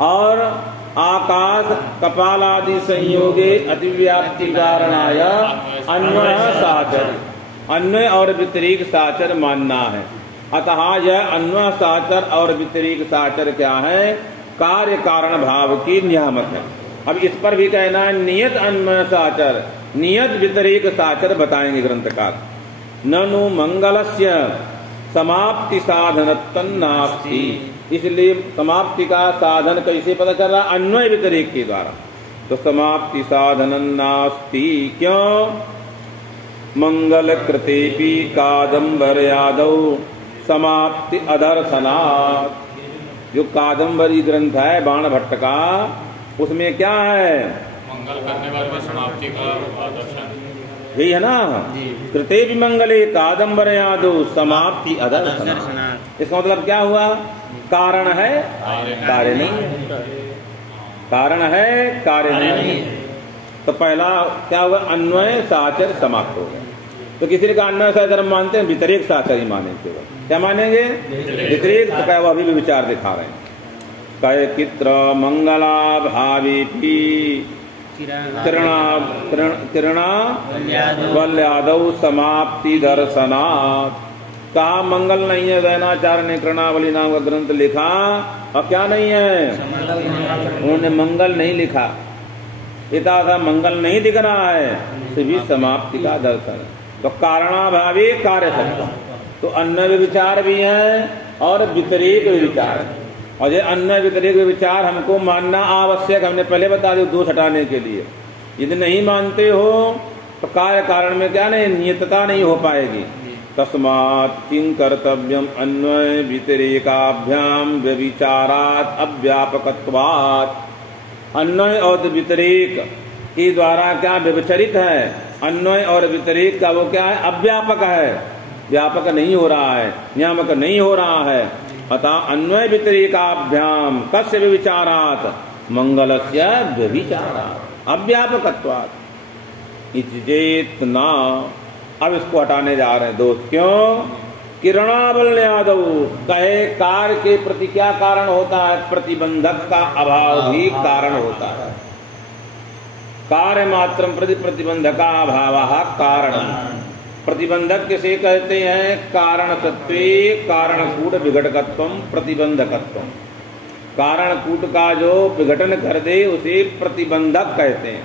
और आकाश कपालादि संयोगे अतिव्याप्ति कारणाय अन्वय साचर, अन्वय और व्यतिरिक्त साचर मानना है। अतः यह अन्वय साचर और व्यतिरिक्त साचर क्या है? कार्य कारण भाव की नियामक है। अब इस पर भी कहना है नियत अन्वय साचर, नियत व्यतिरिक्त साचर बताएंगे ग्रंथकार। ननु मंगलस्य समाप्ति साधनत्वं नास्ति, इसलिए समाप्ति का साधन कैसे पता चल रहा? अन्वय व्यतिरेक के द्वारा। तो समाप्ति साधन नास्ति, क्यों? मंगल कृतेपि कादंबर्यादौ समाप्ति अदर्शनात्। जो कादंबरी ग्रंथ है बाण भट्ट का, उसमें क्या है? मंगल करने वाले में समाप्ति का दर्शन, यही है ना। कृते भी मंगले कादंबर्यादौ समाप्ति अदर्शनात्। इसका मतलब क्या हुआ? कारण है, कार्य नहीं। कारण है, कार्य नहीं। तो पहला क्या हुआ? अन्वय साचर समाप्त हो गया। तो किसी ने कहा अन्वय साचर मानते हैं, व्यतिरेक साचर ही मानेंगे। क्या मानेंगे? व्यतिरेक। तो क्या वो अभी भी विचार दिखा रहे हैं। कहे कित्र मंगला भावी किरणा बल्यादौ समाप्ति दर्शनात्। कहा मंगल नहीं है, वैनाचार्य ने कृणावली नाम का ग्रंथ लिखा, और क्या नहीं है? उन्होंने मंगल नहीं लिखा, इतना सा मंगल नहीं दिख रहा है, सभी समाप्ति का दर्शन। तो कारणाभावी कार्य सत्ता। तो अन्य विचार भी है और व्यतिरेक विचार है, और ये अन्य व्यतिरेक विचार हमको मानना आवश्यक। हमने पहले बता दिया दोष हटाने के लिए। यदि नहीं मानते हो तो कार्य कारण में क्या नहीं, नियतता नहीं हो पाएगी। तस्मात् किं कर्तव्यम अन्वय व्यतिरेकाभ्याम व्यभिचारात् अव्यापकत्वात्। अन्वय और व्यतिरेक के द्वारा क्या व्यभिचरित है? अन्वय और व्यतिरेक का वो क्या है? अव्यापक है, व्यापक नहीं हो रहा है, नियामक नहीं हो रहा है। अतः अन्वय व्यतिरेकाभ्याम कस्य व्यभिचारात्? मंगलस्य व्यभिचारात् अव्यापकत्वात्। इत्येत न। अब इसको हटाने जा रहे हैं दोस्त। क्यों? किरणावल्यादौ, कहे कार्य के प्रति क्या कारण होता है? प्रतिबंधक का अभाव भी कारण होता है। कार्य मात्रम प्रति प्रतिबंधका अभावः कारणम्। प्रतिबंधक किसे कहते हैं? कारण तत्वे कारणकूट विघटकत्वम प्रतिबंधकत्वम। कारणकूट का जो विघटन कर दे उसे प्रतिबंधक कहते हैं।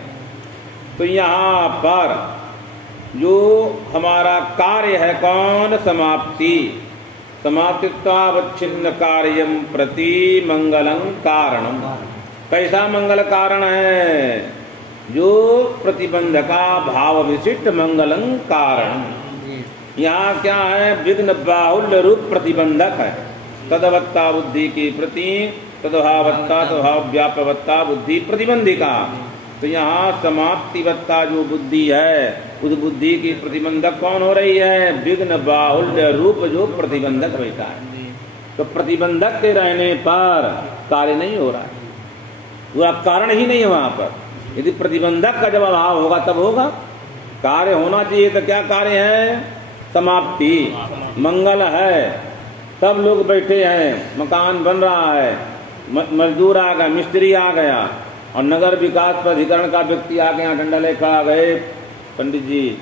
तो यहाँ पर जो हमारा कार्य है कौन? समाप्ति। समाप्तित्वावच्छिन्न कार्यम प्रति मंगलम कारणम। कैसा मंगल कारण है? जो प्रतिबंधका भाव विशिष्ट मंगलम कारण। यहाँ क्या है? विघ्न बाहुल्य रूप प्रतिबंधक है। तदवत्ता बुद्धि की प्रति तदभावत्ता स्वभाव व्यापवत्ता बुद्धि प्रतिबंधिका। तो यहाँ समाप्तिवत्ता जो बुद्धि है, उस बुद्धि की प्रतिबंधक कौन हो रही है? विघ्न बाहुल्य रूप जो प्रतिबंधक बैठा है। तो प्रतिबंधक के रहने पर कार्य नहीं हो रहा है, वो कारण ही नहीं है वहां पर। यदि प्रतिबंधक का जब अभाव होगा तब होगा। कार्य होना चाहिए। तो क्या कार्य है? समाप्ति। मंगल है, सब लोग बैठे हैं, मकान बन रहा है, मजदूर आ गया, मिस्त्री आ गया, और नगर विकास प्राधिकरण का व्यक्ति आ गया, डंडा लेकर आ गए, पंडित जी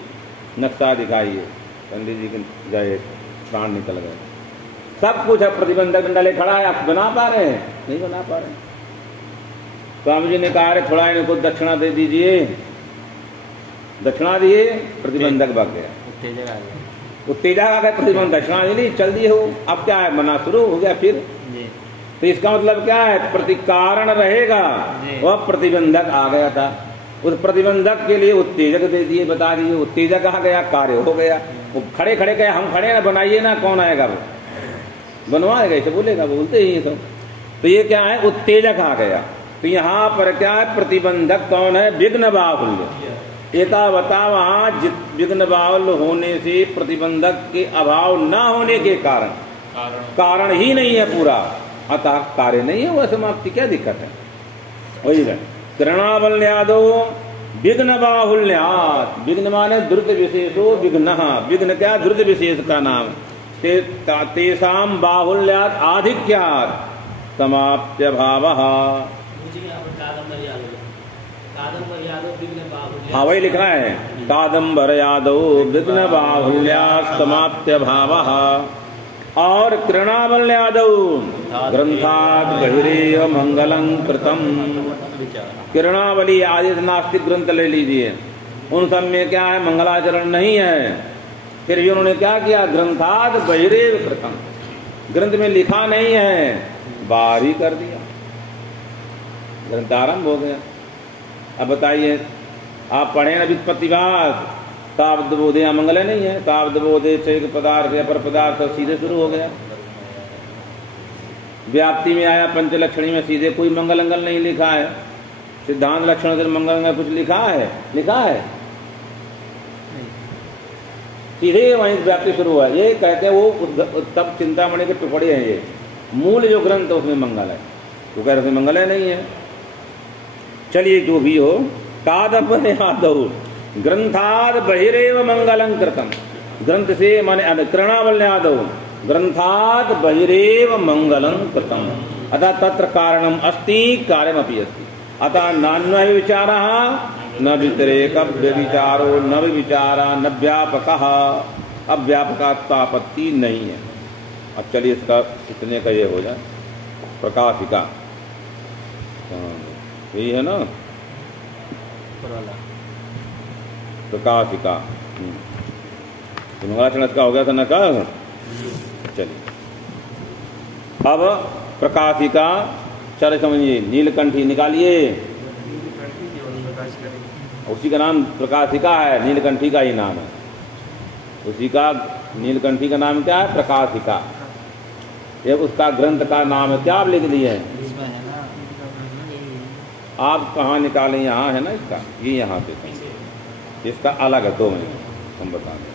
नक्शा दिखाइए। पंडित जी के गए, प्राण निकल गए। सब कुछ है, प्रतिबंधक डंडा ले खड़ा है, आप बना पा रहे हैं? नहीं बना पा रहे। स्वामी जी ने कहा थोड़ा इनको दक्षिणा दे दीजिए, दक्षिणा दिए, प्रतिबंधक भाग गया, उत्तेजक आ गया, प्रतिबंध दक्षिणा दी नहीं, चल दिए हो। अब क्या है? बना शुरू हो गया फिर। तो इसका मतलब क्या है? प्रतिकारण रहेगा, वह प्रतिबंधक आ गया था, उस प्रतिबंधक के लिए उत्तेजक दे दिए, बता दिए, उत्तेजक आ गया, कार्य हो गया। वो खड़े खड़े कहे हम खड़े ना, बनाइए ना, कौन आएगा? वो बनवाएगा, ऐसे बोलेगा, बोलते ही सब। तो ये क्या है? उत्तेजक आ गया। तो यहाँ पर क्या है? प्रतिबंधक कौन है? विघ्न बाहुल्य। एतावता वहां विघ्न बाहुल्य होने से प्रतिबंधक के अभाव न होने के कारण ही नहीं है पूरा, अतः कार्य नहीं है, वह समाप्ति क्या दिक्कत है? वही है किरणावल्यादो विघ्न बाहुल्यात्। विघ्न माने द्रुत विशेषो विघ्न। विघ्न क्या? द्रुत विशेष का नाम। तेषाम बाहुल्यात् आधिक्यात् समाप्त्य भावः। कादम्बर यादव विघ्न बाहुल्य। हाँ वही लिखना है, कादम्बर यादव विघ्न बाहुल्या समाप्त्य भावः। और कृणावल यादव ग्रंथाद बहिरेय मंगलं कृतम। किरणावली आदि नास्तिक ग्रंथ ले लीजिए, उन सब में क्या है, मंगलाचरण नहीं है। फिर भी उन्होंने क्या किया, ग्रंथाद बहिरेव कृतम, ग्रंथ में लिखा नहीं है, बाहरी कर दिया, ग्रंथ आरंभ हो गया। अब बताइए, आप पढ़े ना व्युत्पत्तिवाद, ताब्द बोधे अमंगल नहीं है, ताब्द बोधे चैक पदार्थ या पर पदार्थ सीधे शुरू हो गया। व्याप्ति में आया पंचलक्षणी में सीधे कोई मंगल अंगल नहीं लिखा है। सिद्धांत लक्षण से मंगल अंगल कुछ लिखा है, लिखा है सीधे वहीं व्याप्ति शुरू हुआ। ये कहते हैं वो तब चिंतामणि के टुकड़े हैं, ये मूल जो ग्रंथ है उसमें मंगल है, तो कह रहे मंगल है नहीं है। चलिए जो भी हो, कादम्बर यादव ग्रंथाद बहिरेव मंगलं कृतम, ग्रंथ से माने कृणावल यादव ग्रंथाद बहिरेव मंगलं कृतम। अतः तत्र कारणम अस्ति कार्यमपि अस्ति। अतः नान्वय विचारः न व्यतिरेक व्यभिचारो न विचारा न व्यापकः, अब व्यापकात्वापत्ति नहीं है। अब चलिए इसका इतने का ये हो जाए, प्रकाशिका यही है ना, प्रकाशिका मंगलाचरण का हो गया था ना का। चलिए अब प्रकाशिका, चल समझिए, नीलकंठी निकालिए, उसी का नाम प्रकाशिका है, नीलकंठी का ही नाम है उसी का। नीलकंठी का नाम क्या है, प्रकाशिका। ये उसका ग्रंथ का नाम है, क्या आप लिख दिए हैं, आप कहाँ निकालें, यहाँ है ना इसका, ये यहाँ पे इसका अलग है, 2 मिनट हम बता दें।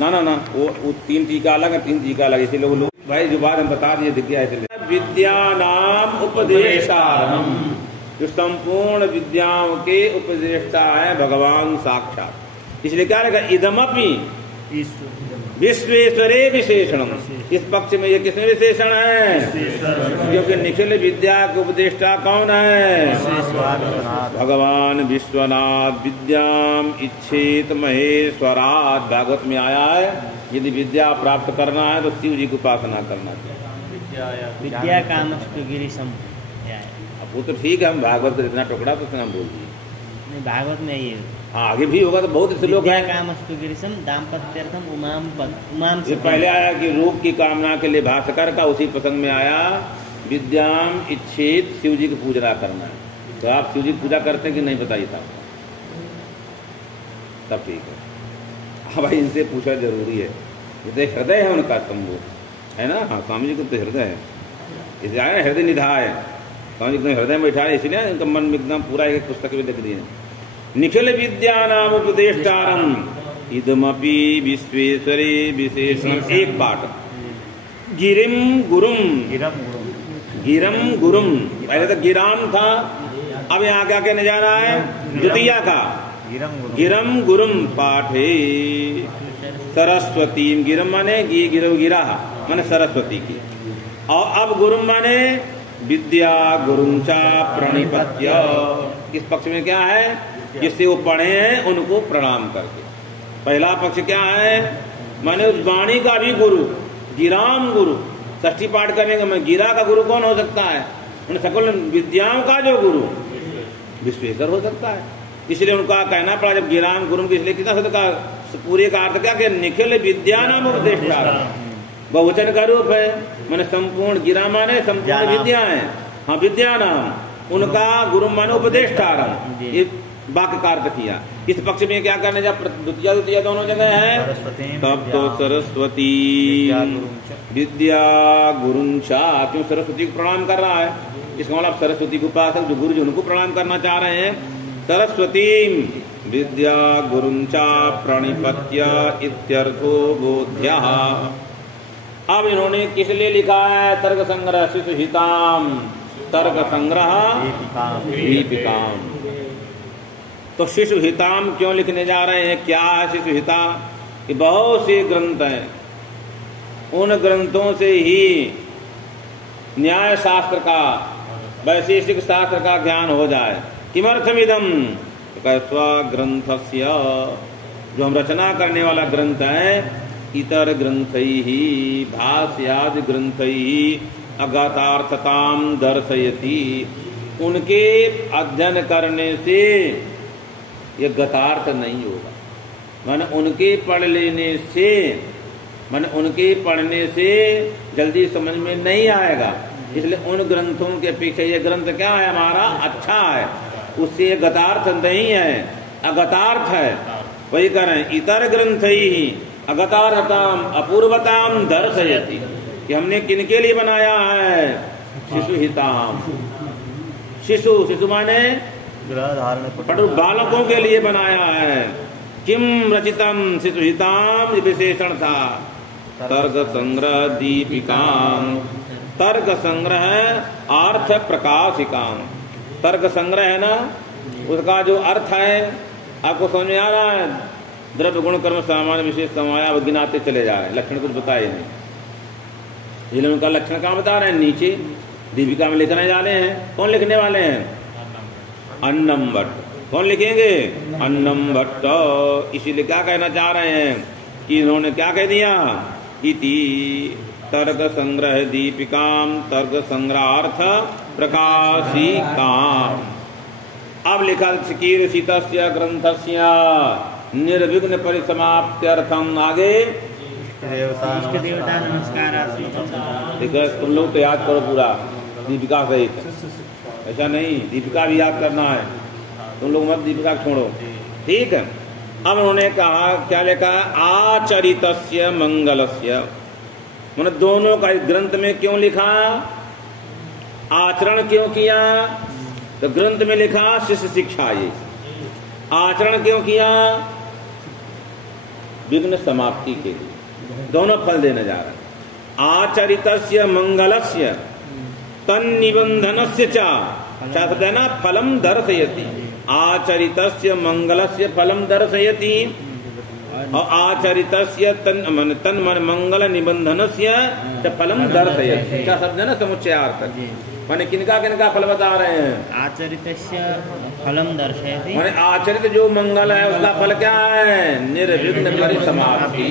ना वो 3 टीका अलग है, 3 टीका अलग, इसी लोग भाई जो बात हम बता दिए दिख गया। इसलिए विद्या नाम उपदेष्टारम, जो संपूर्ण विद्याओं के उपदेष्टा है भगवान साक्षात। इसलिए क्या लगा, इदमपि विश्वेश्वरे विशेषणम, इस पक्ष में ये किसमें विशेषण है, क्योंकि निखिल विद्या के उपदेष्टा कौन है, भगवान विश्वनाथ। विद्याम इच्छेत महेश्वरात्, भागवत में आया है, यदि विद्या प्राप्त करना है तो शिव जी की उपासना करना चाहिए। विद्या कामस्तु गिरीशम, अब वो तो ठीक है, हम भागवत का जितना टुकड़ा तो उतना बोल दिए, नहीं भागवत में ये आगे भी होगा तो बहुत श्लोक है। कामस्तु गिरीशम दाम्पत्यर्थम उमाम से पहले आया कि रूप की कामना के लिए भास्कर का, उसी प्रसंग में आया विद्याम इच्छेत, शिव जी की पूजा करना है। तो आप शिव जी की पूजा करते हैं कि नहीं, बताइए साहब, तब ठीक है। हाँ भाई, इनसे पूछना जरूरी है, ये हृदय है उनका संभव है ना। हाँ, स्वामी जी को तो हृदय है, इसे आया हृदय निधाय, स्वामी जी को हृदय में बैठा है, इसलिए इनका मन में एकदम पूरा एक पुस्तक में लिख दिए, निखिल विद्या नाम उपदेष्टारम इदमपि विश्वेश्वरे विशेषण। एक पाठ, गिरिम गुरुम, गिरम गुरुम, पहले तो गिराम था, अब यहाँ क्या कहने जा रहा है, द्वितीया का गिरम गुरुम पाठे सरस्वती। गिरम माने गिरव गिरा माने सरस्वती की, और अब गुरुम माने विद्या गुरुंचा प्रणिपत्य। इस पक्ष में क्या है, जिससे वो पढ़े हैं उनको प्रणाम करके। पहला पक्ष क्या है, माने उस वाणी का भी गुरु, गिराम गुरु, षष्ठी पाठ करेंगे, मैं गिरा का गुरु कौन हो सकता है, उन सकल विद्याओं का जो गुरु विश्वेश्वर हो सकता है। इसलिए उनका कहना पड़ा जब गिराम गुरु, इसलिए कितना शब्द का पूरे का अर्थ क्या, कि निखिल विद्या नाम उपदेष्टा, बहुवचन का रूप है, मैंने संपूर्ण, गिरा माने संपूर्ण विद्या है, हाँ विद्या नाम, उनका गुरु माने उपदेष्टारम, ये वाक्य का अर्थ किया। इस पक्ष में क्या करने जा, द्वितीय दोनों जगह है, तब तो सरस्वती विद्या गुरुंचा, क्यों सरस्वती को प्रणाम कर रहा है, इसका मतलब सरस्वती के उपासक जो गुरु जी उनको प्रणाम करना चाह रहे हैं। सरस्वती विद्या गुरुंचा प्रणिपत्य इत्यर्थो बोध्यः। अब इन्होंने किस लिए लिखा है, तर्क संग्रह शिशुहिताम, तर्क संग्रह दीपिकाम। तो शिशुहिताम क्यों लिखने जा रहे हैं, क्या है शिशुहिता, कि बहुत से ग्रंथ हैं, उन ग्रंथों से ही न्याय शास्त्र का वैशेषिक शास्त्र का ज्ञान हो जाए। किमर्थमिदम, तो स्वग्रंथस्य, जो हम रचना करने वाला ग्रंथ है, इतर ग्रंथैः भाष्यादि ग्रंथैः अगतार्थताम दर्शयति, उनके अध्ययन करने से ये गतार्थ नहीं होगा। माने उनके पढ़ लेने से, माने उनके पढ़ने से जल्दी समझ में नहीं आएगा। इसलिए उन ग्रंथों के अपेक्षा ये ग्रंथ क्या है हमारा, अच्छा है, उससे गतार्थ नहीं है, अगतार्थ है। वही करें, इतर ग्रंथैः अगतार्थताम अपूर्वताम दर्शयति, कि हमने किनके लिए बनाया है, शिशुहिताम, शिशु माने पटु बालकों के लिए बनाया है। किम रचितम शिशुहिताम विशेषण था, तर्क संग्रह दीपिकाम, तर्क संग्रह अर्थ प्रकाशिकाम। तर्क संग्रह है ना, उसका जो अर्थ है आपको समझ में आ रहा है, द्रव्य गुण कर्म सामान्य विशेष समाया, वो गिनाते चले जा रहे हैं, लक्षण कुछ बताए नहीं, इसलिए उनका लक्षण कहाँ बता रहे हैं, नीचे दीपिका में लिखने जा रहे हैं। कौन लिखने वाले हैं, अन्नम भट्ट। कौन लिखेंगे, अन्नम भट्ट। इसीलिए क्या कहना चाह रहे हैं कि इन्होंने क्या कह दिया, इति तर्क संग्रह दीपिकाम तर्क संग्रहार्थ प्रकाशिकाम। अब लिखा चिकीर्षितस्य ग्रंथस्य निर्विघ्न परिसमाप्त्यर्थम। आगे इष्ट देवता नमस्कार। ठीक है, तुम लोग तो याद करो पूरा दीपिका सहित, ऐसा नहीं, दीपिका भी याद करना है, तुम लोग मत दीपिका छोड़ो, ठीक है। अब उन्होंने कहा, क्या लिखा है, आचरितस्य मंगलस्य, मैंने दोनों का इस ग्रंथ में क्यों लिखा, आचरण क्यों किया, तो ग्रंथ में लिखा शिष्य शिक्षा, ये आचरण क्यों किया, विघ्न समाप्ति के लिए, दोनों फल देने जा रहे हैं। आचरितस्य मंगलस्य तन्निबंधनस्य च, शब्द है ना, फलम दर्शयति, आचरितस्य मंगलस्य फलम दर्शयति, और आचरितस्य तन मंगल निबंधनस्य च फलम दर्शयति। क्या शब्द है ना, समुच्चयार्थ, माने किनका किनका फल बता रहे हैं, आचरितस्य फलम दर्शयति, माने आचरित जो मंगल है उसका फल क्या है, निर्विघ्न परिसमाप्ति,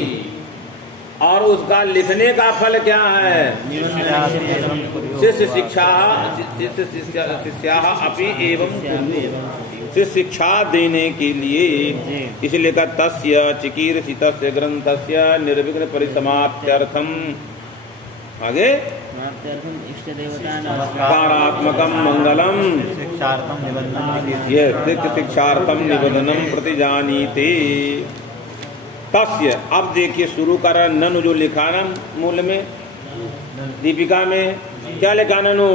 और उसका लिखने का फल क्या है, शिष्य शिक्षा, शिष्या अपि एवं, शिष्य शिक्षा देने के लिए। इसलिए का तस्य चिकीर्षितस्य ग्रंथस्य निर्विघ्न परिसमाप्त्यर्थम। आगे इष्ट देवता नमस्कारात्मकम मंगलम, ये शिक्षार्थम निबंधनम प्रतिजानीते। तस्य, अब देखिए शुरू करा, ननु जो लिखा ना मूल में दीपिका में, क्या लिखा ननु,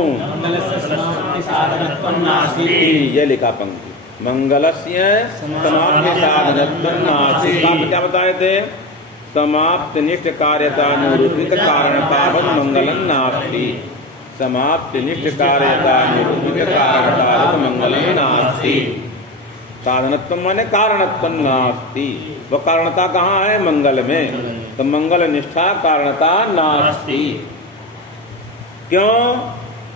ये लिखा पंक्ति, मंगलस्य समाप्ति साधनत्वं नास्ति। क्या बताए थे, समाप्त निष्ठ कार्यता निरूपित कारणतावत् मंगलम नास्ति, समाप्त निष्ठ कार्यता निरूपित कारणतावत् मंगलम नास्ति। साधनत्व माने कारणत्व नास्ति, वो कारणता कहाँ है, मंगल में, तो मंगल निष्ठा कारणता नास्ति। क्यों,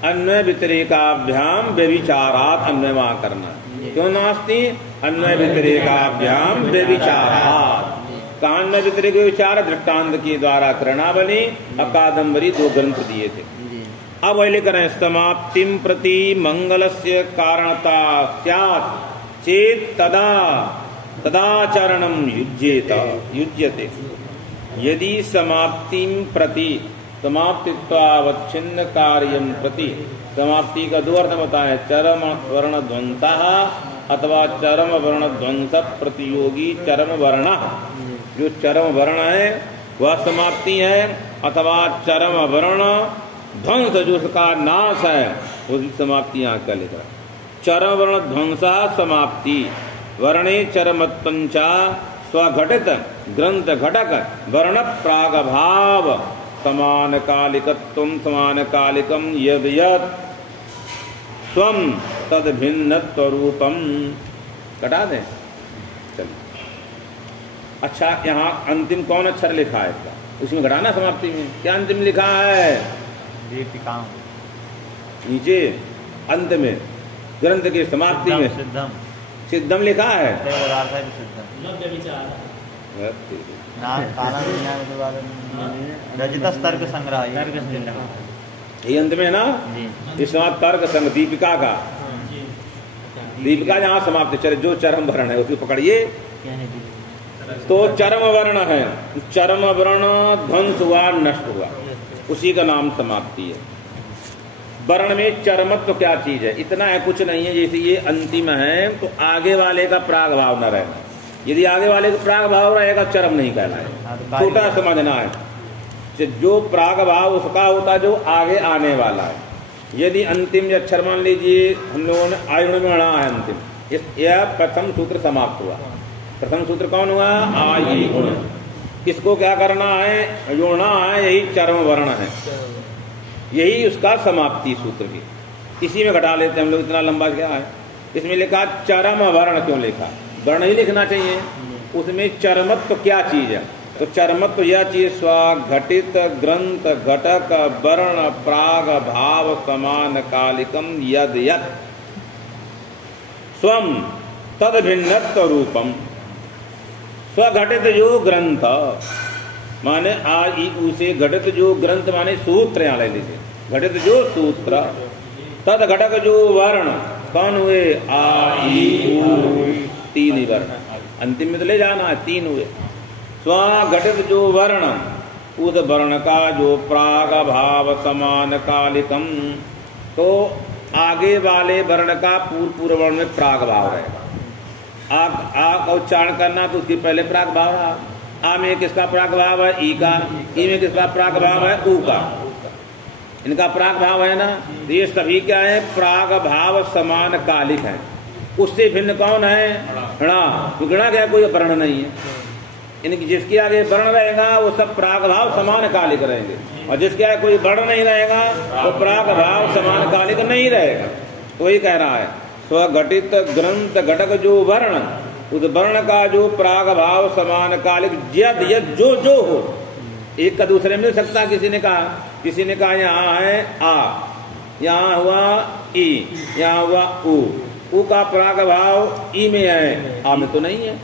अन्वय व्यतिरेकाभ्याम व्यभिचारात्, अन्वय वहाँ करना, क्यों नास्ति, अन्वय व्यतिरेकाभ्याम व्यभिचारात्। कहाँ अन्वय व्यतिरेक विचार, दृष्टांत के द्वारा कृणावली और कादम्बरी दो ग्रंथ दिए थे। अब वही लिख रहे हैं, समाप्तिम प्रति मंगलस्य कारणता स्यात् चेत तदा तदाचरणम युज्यते। यदि समाप्तिम प्रति, समाप्तित्वावच्छिन्न कार्यम प्रति, समाप्ति का दो अर्थ बताए, चरम वर्ण ध्वंसः अथवा चरम वर्ण ध्वंस प्रतियोगी चरम वर्ण। जो चरम वर्ण है वह समाप्ति है, अथवा चरम वर्ण ध्वंस जो उसका नाश है उसकी समाप्ति यहाँ क्या लिखा, चरम वर्ण ध्वंसा समाप्ति, वर्णे चरमत्पंचा स्वघटित ग्रंथ घटक वर्ण प्रागभाव समान कालिकत्वं समान कालिकम यद यद स्वम तद भिन्नत्व रूपम। कटा दें, चलिए। अच्छा, यहाँ अंतिम कौन अक्षर लिखा है इसका, उसमें घटाना समाप्ति में क्या अंतिम लिखा है, दीपिका नीचे अंत में ग्रंथ की समाप्ति में सिद्धम सिद्धम लिखा है। रजतस तर्क संग्रह ये अंत में ना इस समाप्त तर्क संग दीपिका का, दीपिका जहाँ समाप्त चले जो चरम वर्ण है उसको पकड़िए। तो चरम वर्ण है, चरम वर्ण ध्वंस हुआ, नष्ट हुआ, उसी का नाम समाप्ति है। वर्ण में चरमत्व क्या चीज है? इतना है, कुछ नहीं है। जैसे ये अंतिम है तो आगे वाले का प्राग भाव न रहना। यदि आगे वाले का प्राग भाव रहेगा चरम नहीं कहलाएगा। छोटा समझना है, जो प्राग भाव उसका होता जो आगे आने वाला है। यदि अंतिम अक्षर मान लीजिए हम लोगों ने आयुण में पढ़ा है अंतिम, यह प्रथम सूत्र समाप्त हुआ। प्रथम सूत्र कौन हुआ? आई गुण। इसको क्या करना है? जोड़ना है। यही चरम वर्ण है, यही उसका समाप्ति सूत्र की। इसी में घटा लेते हैं हम लोग। इतना लंबा क्या है? इसमें लिखा चरम वर्ण। क्यों लिखा? वर्ण ही लिखना चाहिए। उसमें चरमत्व क्या चीज है? तो चरमत्व यह चीज स्वघटित ग्रंथ घटक वर्ण प्राग भाव समान कालिकम यद यद स्वम तद भिन्नत्व रूपम। स्वघटित जो ग्रंथ माने आ ई ऊ से घटित जो ग्रंथ माने सूत्र, यहाँ ले लीजिए। घटित जो सूत्र, तद घटक जो वर्ण कौन हुए? आ ई ऊ, तीन ही वर्ण। अंतिम में तो ले जाना है, तीन हुए। स्वघटित जो वर्ण, उस वर्ण का जो प्राग भाव समान कालिकम, तो आगे वाले वर्ण का पूर्व वर्ण में प्राग भाव रहेगा। आ का उच्चारण करना तो उसके पहले प्राग भाव रहा। आ में किसका प्राग भाव है? ई का। ई में किसका प्राग भाव है? ऊ का। इनका प्राग भाव है ना। ये सभी क्या है? प्राग भाव समान कालिक है। उससे भिन्न कौन है? णा। गणा क्या? कोई वर्ण नहीं है। इनकी जिसके आगे वर्ण रहेगा वो सब प्राग भाव समान कालिक रहेंगे, और जिसके आगे कोई वर्ण नहीं रहेगा वो प्राग भाव समान कालिक नहीं रहेगा। वही कह रहा है स्वघटित ग्रंथ घटक जो वर्ण, उस वर्ण का जो प्राग भाव समान कालिक यद यद जो जो हो। एक का दूसरे में मिल सकता। किसी ने कहा यहाँ है आ, यहाँ हुआ ई, यहाँ हुआ ऊ का प्राग भाव ई में है, आ में तो नहीं है।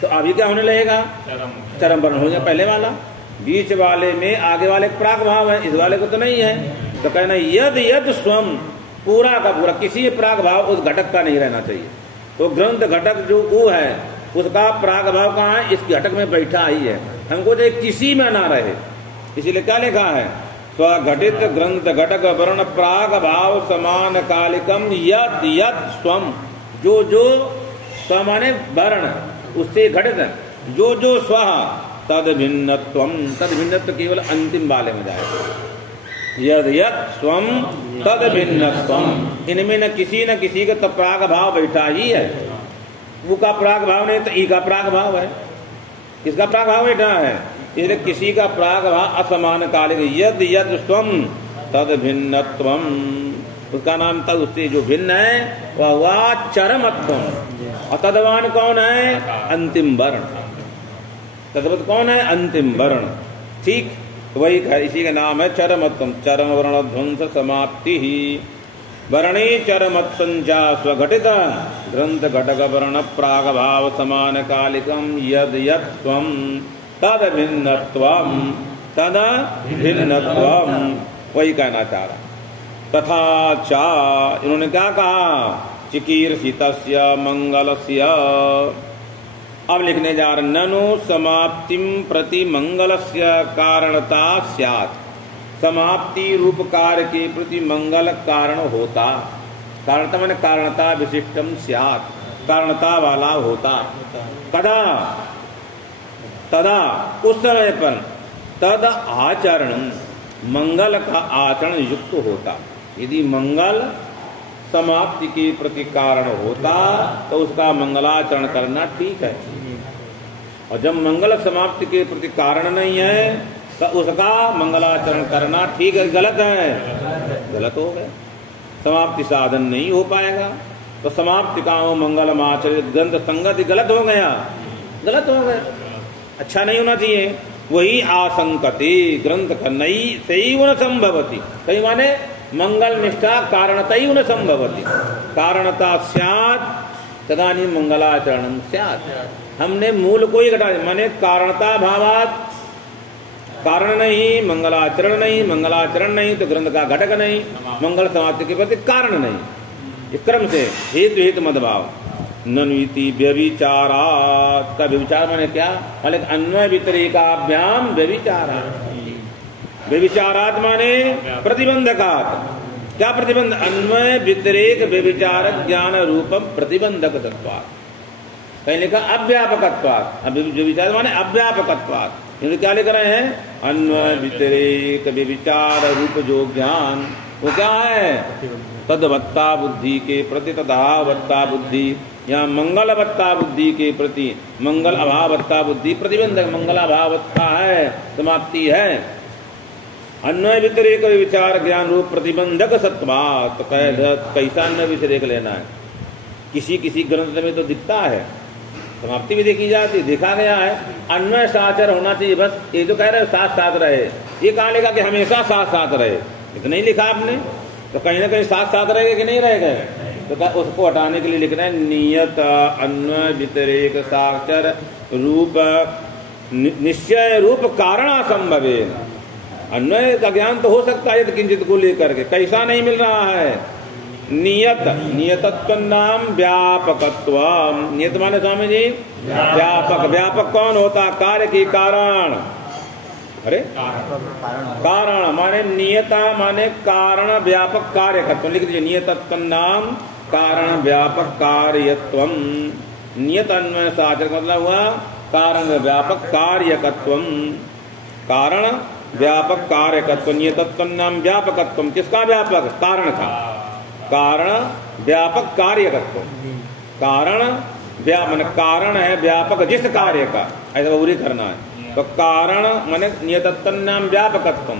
तो अभी क्या होने लगेगा? चरम वर्ण हो गया पहले वाला। बीच वाले में आगे वाले प्राग भाव है, इस वाले को तो नहीं है। तो कहना यद यद स्वम, पूरा का पूरा, किसी प्राग भाव उस घटक का नहीं रहना चाहिए। तो ग्रंथ घटक जो ऊ है उसका प्राग भाव कहाँ है? इस घटक में बैठा ही है। हमको तो किसी में ना रहे, इसीलिए क्या लिखा है? स्वघटित ग्रंथ घटक वर्ण प्राग भाव समान कालिकम यद यद स्वम। जो जो स्व माने वर्ण, उससे घटित जो जो स्व तद भिन्नत्वम। तद भिन्नत्व केवल अंतिम वाले में जाएगा। यद यद स्वम तद भिन्नत्वम। इनमें न किसी का तो प्राग भाव बैठा ही है। वो का प्राग भाव नहीं तो ई का प्राग भाव है। किसका प्राग भाव बैठा है? इसलिए किसी का प्राग भाव असमान कालिक। यद यद स्वम तद भिन्नत्वम, उसका नाम तद उससे जो भिन्न है वह हुआ चरमत्वम। और तदवान कौन है? अंतिम वर्ण। तद्वत कौन है? अंतिम वर्ण। ठीक वही है, इसी का नाम है चरमत्वम। चरम वर्ण ध्वंस समाप्ति ही वर्णे चरमत्वंचा स्वघटित ग्रंथ घटक वर्ण प्राग भाव समान कालिकम यद यद स्वम तद भिन्नत्वम तद भिन्नत्वम। वही कहना चाह रहा। तथा चा, इन्होंने क्या कहा? चिकीर्षितस्य मंगलस्य। अब लिखने जा रहे ननु समाप्तिम प्रति मंगलस्य कारणता स्यात्। समाप्ति रूप कार्य के प्रति मंगल कारण होता। कारणता माने कारणता विशिष्टम स्यात्, कारणता वाला होता। कदा? तदा, उस समय पर तद आचरण, मंगल का आचरण युक्त होता। यदि मंगल समाप्ति के प्रति कारण होता तो उसका मंगलाचरण करना ठीक है। और जब मंगल समाप्ति के प्रति कारण नहीं है तो उसका मंगलाचरण करना ठीक है, गलत है? गलत हो गया। समाप्ति साधन नहीं हो पाएगा। तो समाप्ति का मंगलम आचरित ग्रंथ संगति गलत हो गया, गलत हो गया, अच्छा नहीं होना चाहिए। वही आशंकते ग्रंथ का नई सही न संभवती। सही माने मंगल निष्ठा कारणतैव न संभवति, कारणता स्यात् तदानीं मंगलाचरणं स्यात्। हमने मूल को ही घटा दिया, माने कारणता भावात् कारण नहीं, मंगलाचरण नहीं, मंगलाचरण नहीं तो ग्रंथ का घटक नहीं, मंगल समाप्ति के प्रति कारण नहीं, इस क्रम से हेतु हेतु मदभाव। ननुइति व्यभिचारात् का व्यभिचार माने क्या? माने अन्वय व्यतिरेकाभ्याम व्यभिचारात्, व्यभिचारात् माने प्रतिबंधकात्। क्या प्रतिबंध? अन्वय व्यतिरेक व्यभिचारक ज्ञान रूपम प्रतिबंधक तत्वात्। कहीं लिखा अव्यापकत्वात्, व्यभिचार माने अव्यापकत्वात्। ये क्या लिख रहे हैं? अन्वय व्यतिरेक व्यभिचार रूप जो ज्ञान, वो क्या है? तद्वत्ता बुद्धि के प्रति तदावत्ता बुद्धि, या मंगलवत्ता बुद्धि के प्रति मंगल अभावत्ता बुद्धि प्रतिबंधक, मंगलाभावत्ता है, समाप्ति है। अन्वय व्यतिरेक विचार ज्ञान रूप प्रतिबंधक सत्वात्। तो कैसा अन्वय व्यतिरेक लेना है? किसी किसी ग्रंथ में तो दिखता है, समाप्ति भी देखी जाती, देखा गया है। अन्वय साचर होना चाहिए बस। ये जो कह रहे साथ साथ रहे, ये कहा लिखा कि हमेशा साथ साथ रहे, ये तो नहीं लिखा आपने। तो कहीं ना कहीं साथ साथ रहेगा कि नहीं रहेगा? तो उसको हटाने के लिए लिख रहे हैं नियत अन्वय व्यतिरेक साक्षर रूप निश्चय रूप कारण असंभवे। अन्वय का ज्ञान तो हो सकता है किंचित को लेकर के, कैसा नहीं मिल रहा है? नियत, नियतत्व नाम व्यापकत्व। नियत माने स्वामी जी व्यापक। व्यापक कौन होता? कार्य की कारण। अरे कारण माने नियता माने कारण व्यापक कार्यकत्व। लिख दीजिए नियतत्व नाम कारण व्यापक कार्यत्वम। नियत अन्वय साचक मतलब हुआ कारण व्यापक कार्यकत्वम। कारण व्यापक कार्यकत्व, नियतत्व नाम व्यापकत्व। किसका व्यापक? कारण का। कारण व्यापक कार्यकत्व। कारण माने कारण है व्यापक जिस कार्य का, ऐसा पूरी करना है। तो कारण माने नियतत्व नाम व्यापकत्व,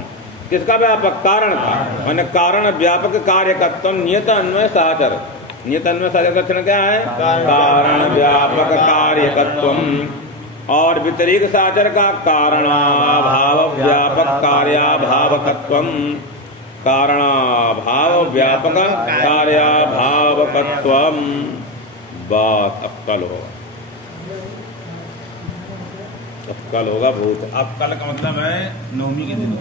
किसका व्यापक? कारण का। माने कारण व्यापक कार्यकत्व नियत अन्वय साचर। नियत अन्वय साचर का लक्षण क्या है? कारण व्यापक कार्यकत्व। और व्यतिरेक साचर का कारणाभाव व्यापक कार्याभावकत्व। कारणाभाव व्यापक कार्याभावकत्व। बात अब कल होगा, अब कल होगा भूत। अब कल का मतलब है 9वीं के दिन।